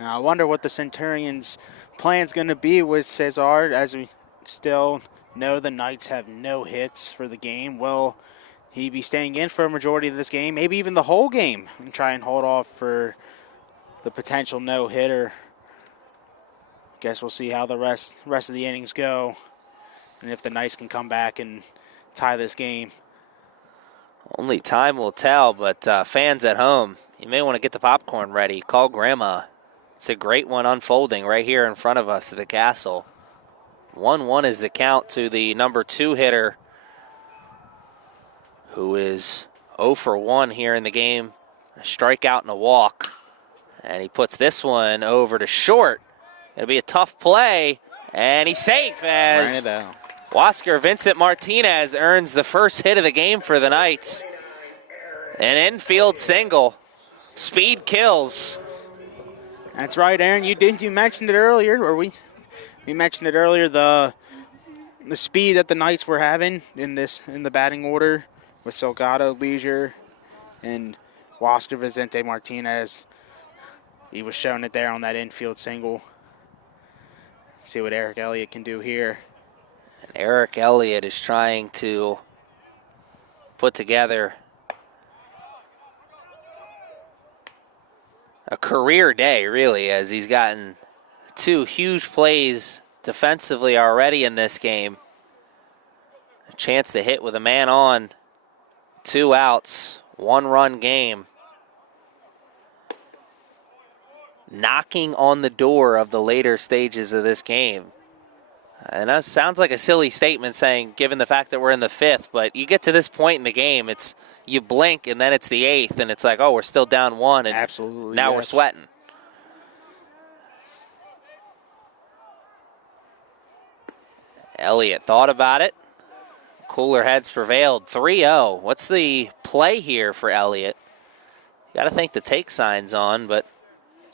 Now I wonder what the Centurions' plan's going to be with Cesar, as we still know the Knights have no hits for the game. Will he be staying in for a majority of this game, maybe even the whole game, and try and hold off for the potential no-hitter? Guess we'll see how the rest of the innings go, and if the Knights can come back and tie this game. Only time will tell, but fans at home, you may want to get the popcorn ready. Call Grandma. It's a great one unfolding right here in front of us at the Castle. 1-1 is the count to the number 2 hitter, who is 0 for 1 here in the game. A strikeout and a walk. And he puts this one over to short. It'll be a tough play, and he's safe as Wasker Vincent Martinez earns the first hit of the game for the Knights. An infield single. Speed kills. That's right, Aaron. You mentioned it earlier, or we mentioned it earlier, the speed that the Knights were having in the batting order with Silgado, Leisure, and Wasker Vicente Martinez. He was showing it there on that infield single. See what Eric Elliott can do here. And Eric Elliott is trying to put together a career day, really, as he's gotten 2 huge plays defensively already in this game. A chance to hit with a man on, 2 outs, 1-run game. Knocking on the door of the later stages of this game. And that sounds like a silly statement saying, given the fact that we're in the 5th, but you get to this point in the game, it's you blink and then it's the 8th, and it's like, oh, we're still down 1, and absolutely, now yes. We're sweating. Elliott thought about it. Cooler heads prevailed. 3-0. What's the play here for Elliott? You got to think the take sign's on, but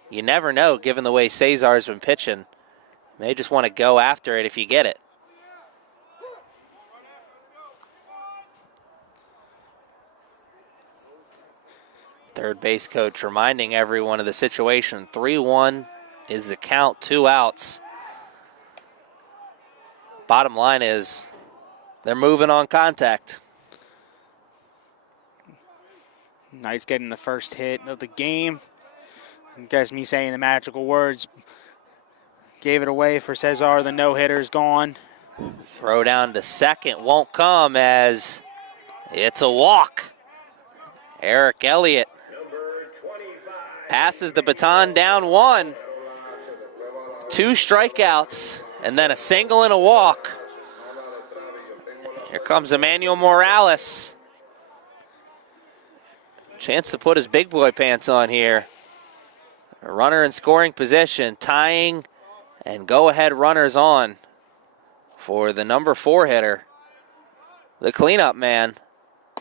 you never know given the way Cesar's been pitching. May just want to go after it if you get it. Third base coach reminding everyone of the situation. 3-1 is the count, 2 outs. Bottom line is they're moving on contact. Knight's getting the first hit of the game. I guess me saying the magical words gave it away for Cesar. The no-hitter's gone. Throw down to second won't come as it's a walk. Eric Elliott passes the baton down 1. 2 strikeouts and then a single and a walk. Here comes Emmanuel Morales. Chance to put his big boy pants on here. A runner in scoring position, tying and go-ahead runners on for the number 4 hitter. The cleanup man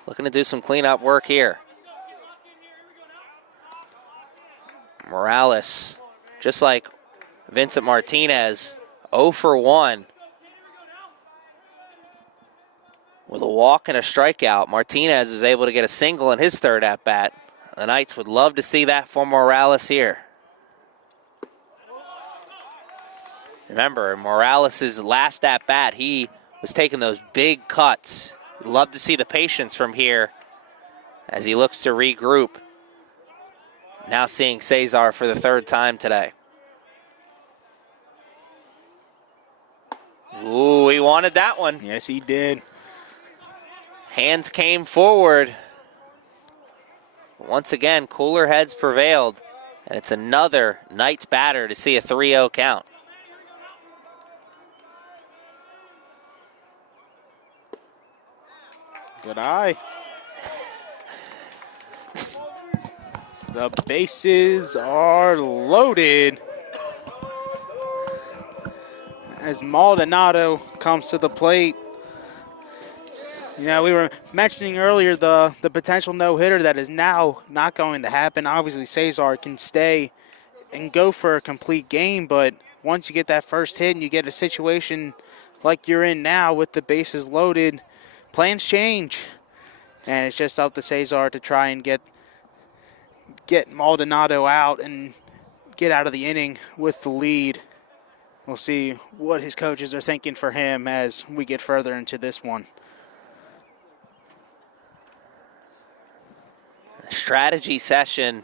looking to do some cleanup work here. Morales, just like Vincent Martinez, 0 for 1. With a walk and a strikeout, Martinez is able to get a single in his third at-bat. The Knights would love to see that for Morales here. Remember, Morales' last at-bat, he was taking those big cuts. Love to see the patience from here as he looks to regroup. Now seeing Cesar for the 3rd time today. Ooh, he wanted that one. Yes, he did. Hands came forward. Once again, cooler heads prevailed. And it's another Knights batter to see a 3-0 count. Good eye. The bases are loaded as Maldonado comes to the plate. You know, we were mentioning earlier the potential no-hitter that is now not going to happen. Obviously, Cesar can stay and go for a complete game, but once you get that first hit and you get a situation like you're in now with the bases loaded, plans change. And it's just up to Cesar to try and get Maldonado out and get out of the inning with the lead. We'll see what his coaches are thinking for him as we get further into this one. Strategy session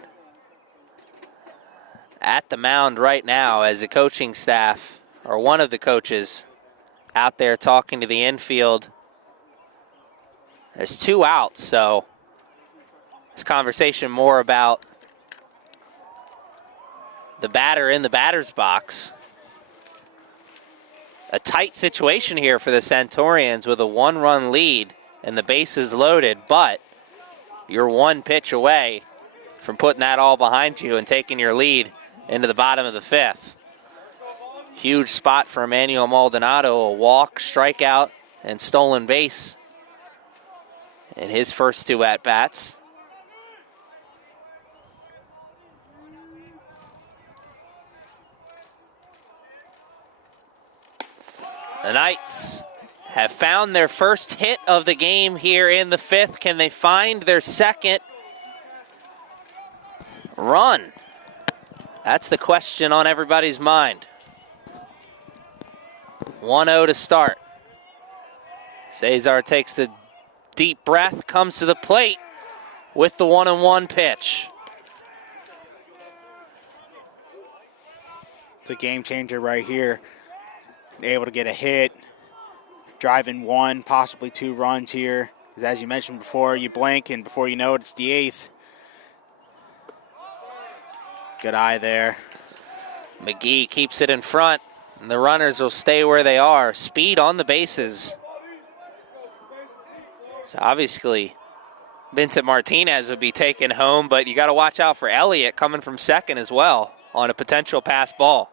at the mound right now as the coaching staff, or one of the coaches, out there talking to the infield. There's 2 outs, so this conversation more about the batter in the batter's box. A tight situation here for the Centurions with a 1-run lead and the bases loaded, but you're 1 pitch away from putting that all behind you and taking your lead into the bottom of the 5th. Huge spot for Emmanuel Maldonado, a walk, strikeout, and stolen base in his first 2 at-bats. The Knights have found their first hit of the game here in the 5th. Can they find their second run? That's the question on everybody's mind. 1-0 to start. Cesar takes the deep breath, comes to the plate with the 1-1 pitch. It's a game changer right here. Able to get a hit, drive in 1, possibly 2 runs here. As you mentioned before, you blink and before you know it, it's the 8th. Good eye there. McGee keeps it in front, and the runners will stay where they are. Speed on the bases. So obviously, Vincent Martinez would be taken home, but you got to watch out for Elliott coming from second as well on a potential pass ball.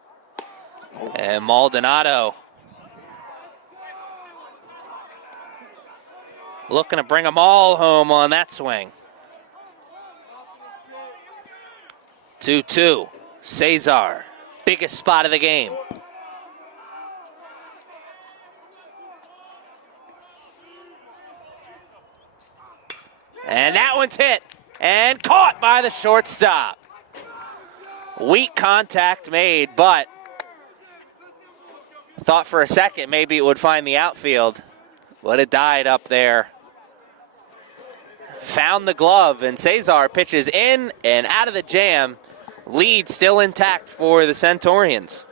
And Maldonado looking to bring them all home on that swing. 2-2. Cesar, biggest spot of the game. And that one's hit and caught by the shortstop. Weak contact made, but thought for a second maybe it would find the outfield, but it died up there. Found the glove, and Cesar pitches in and out of the jam. Lead still intact for the Centaurians.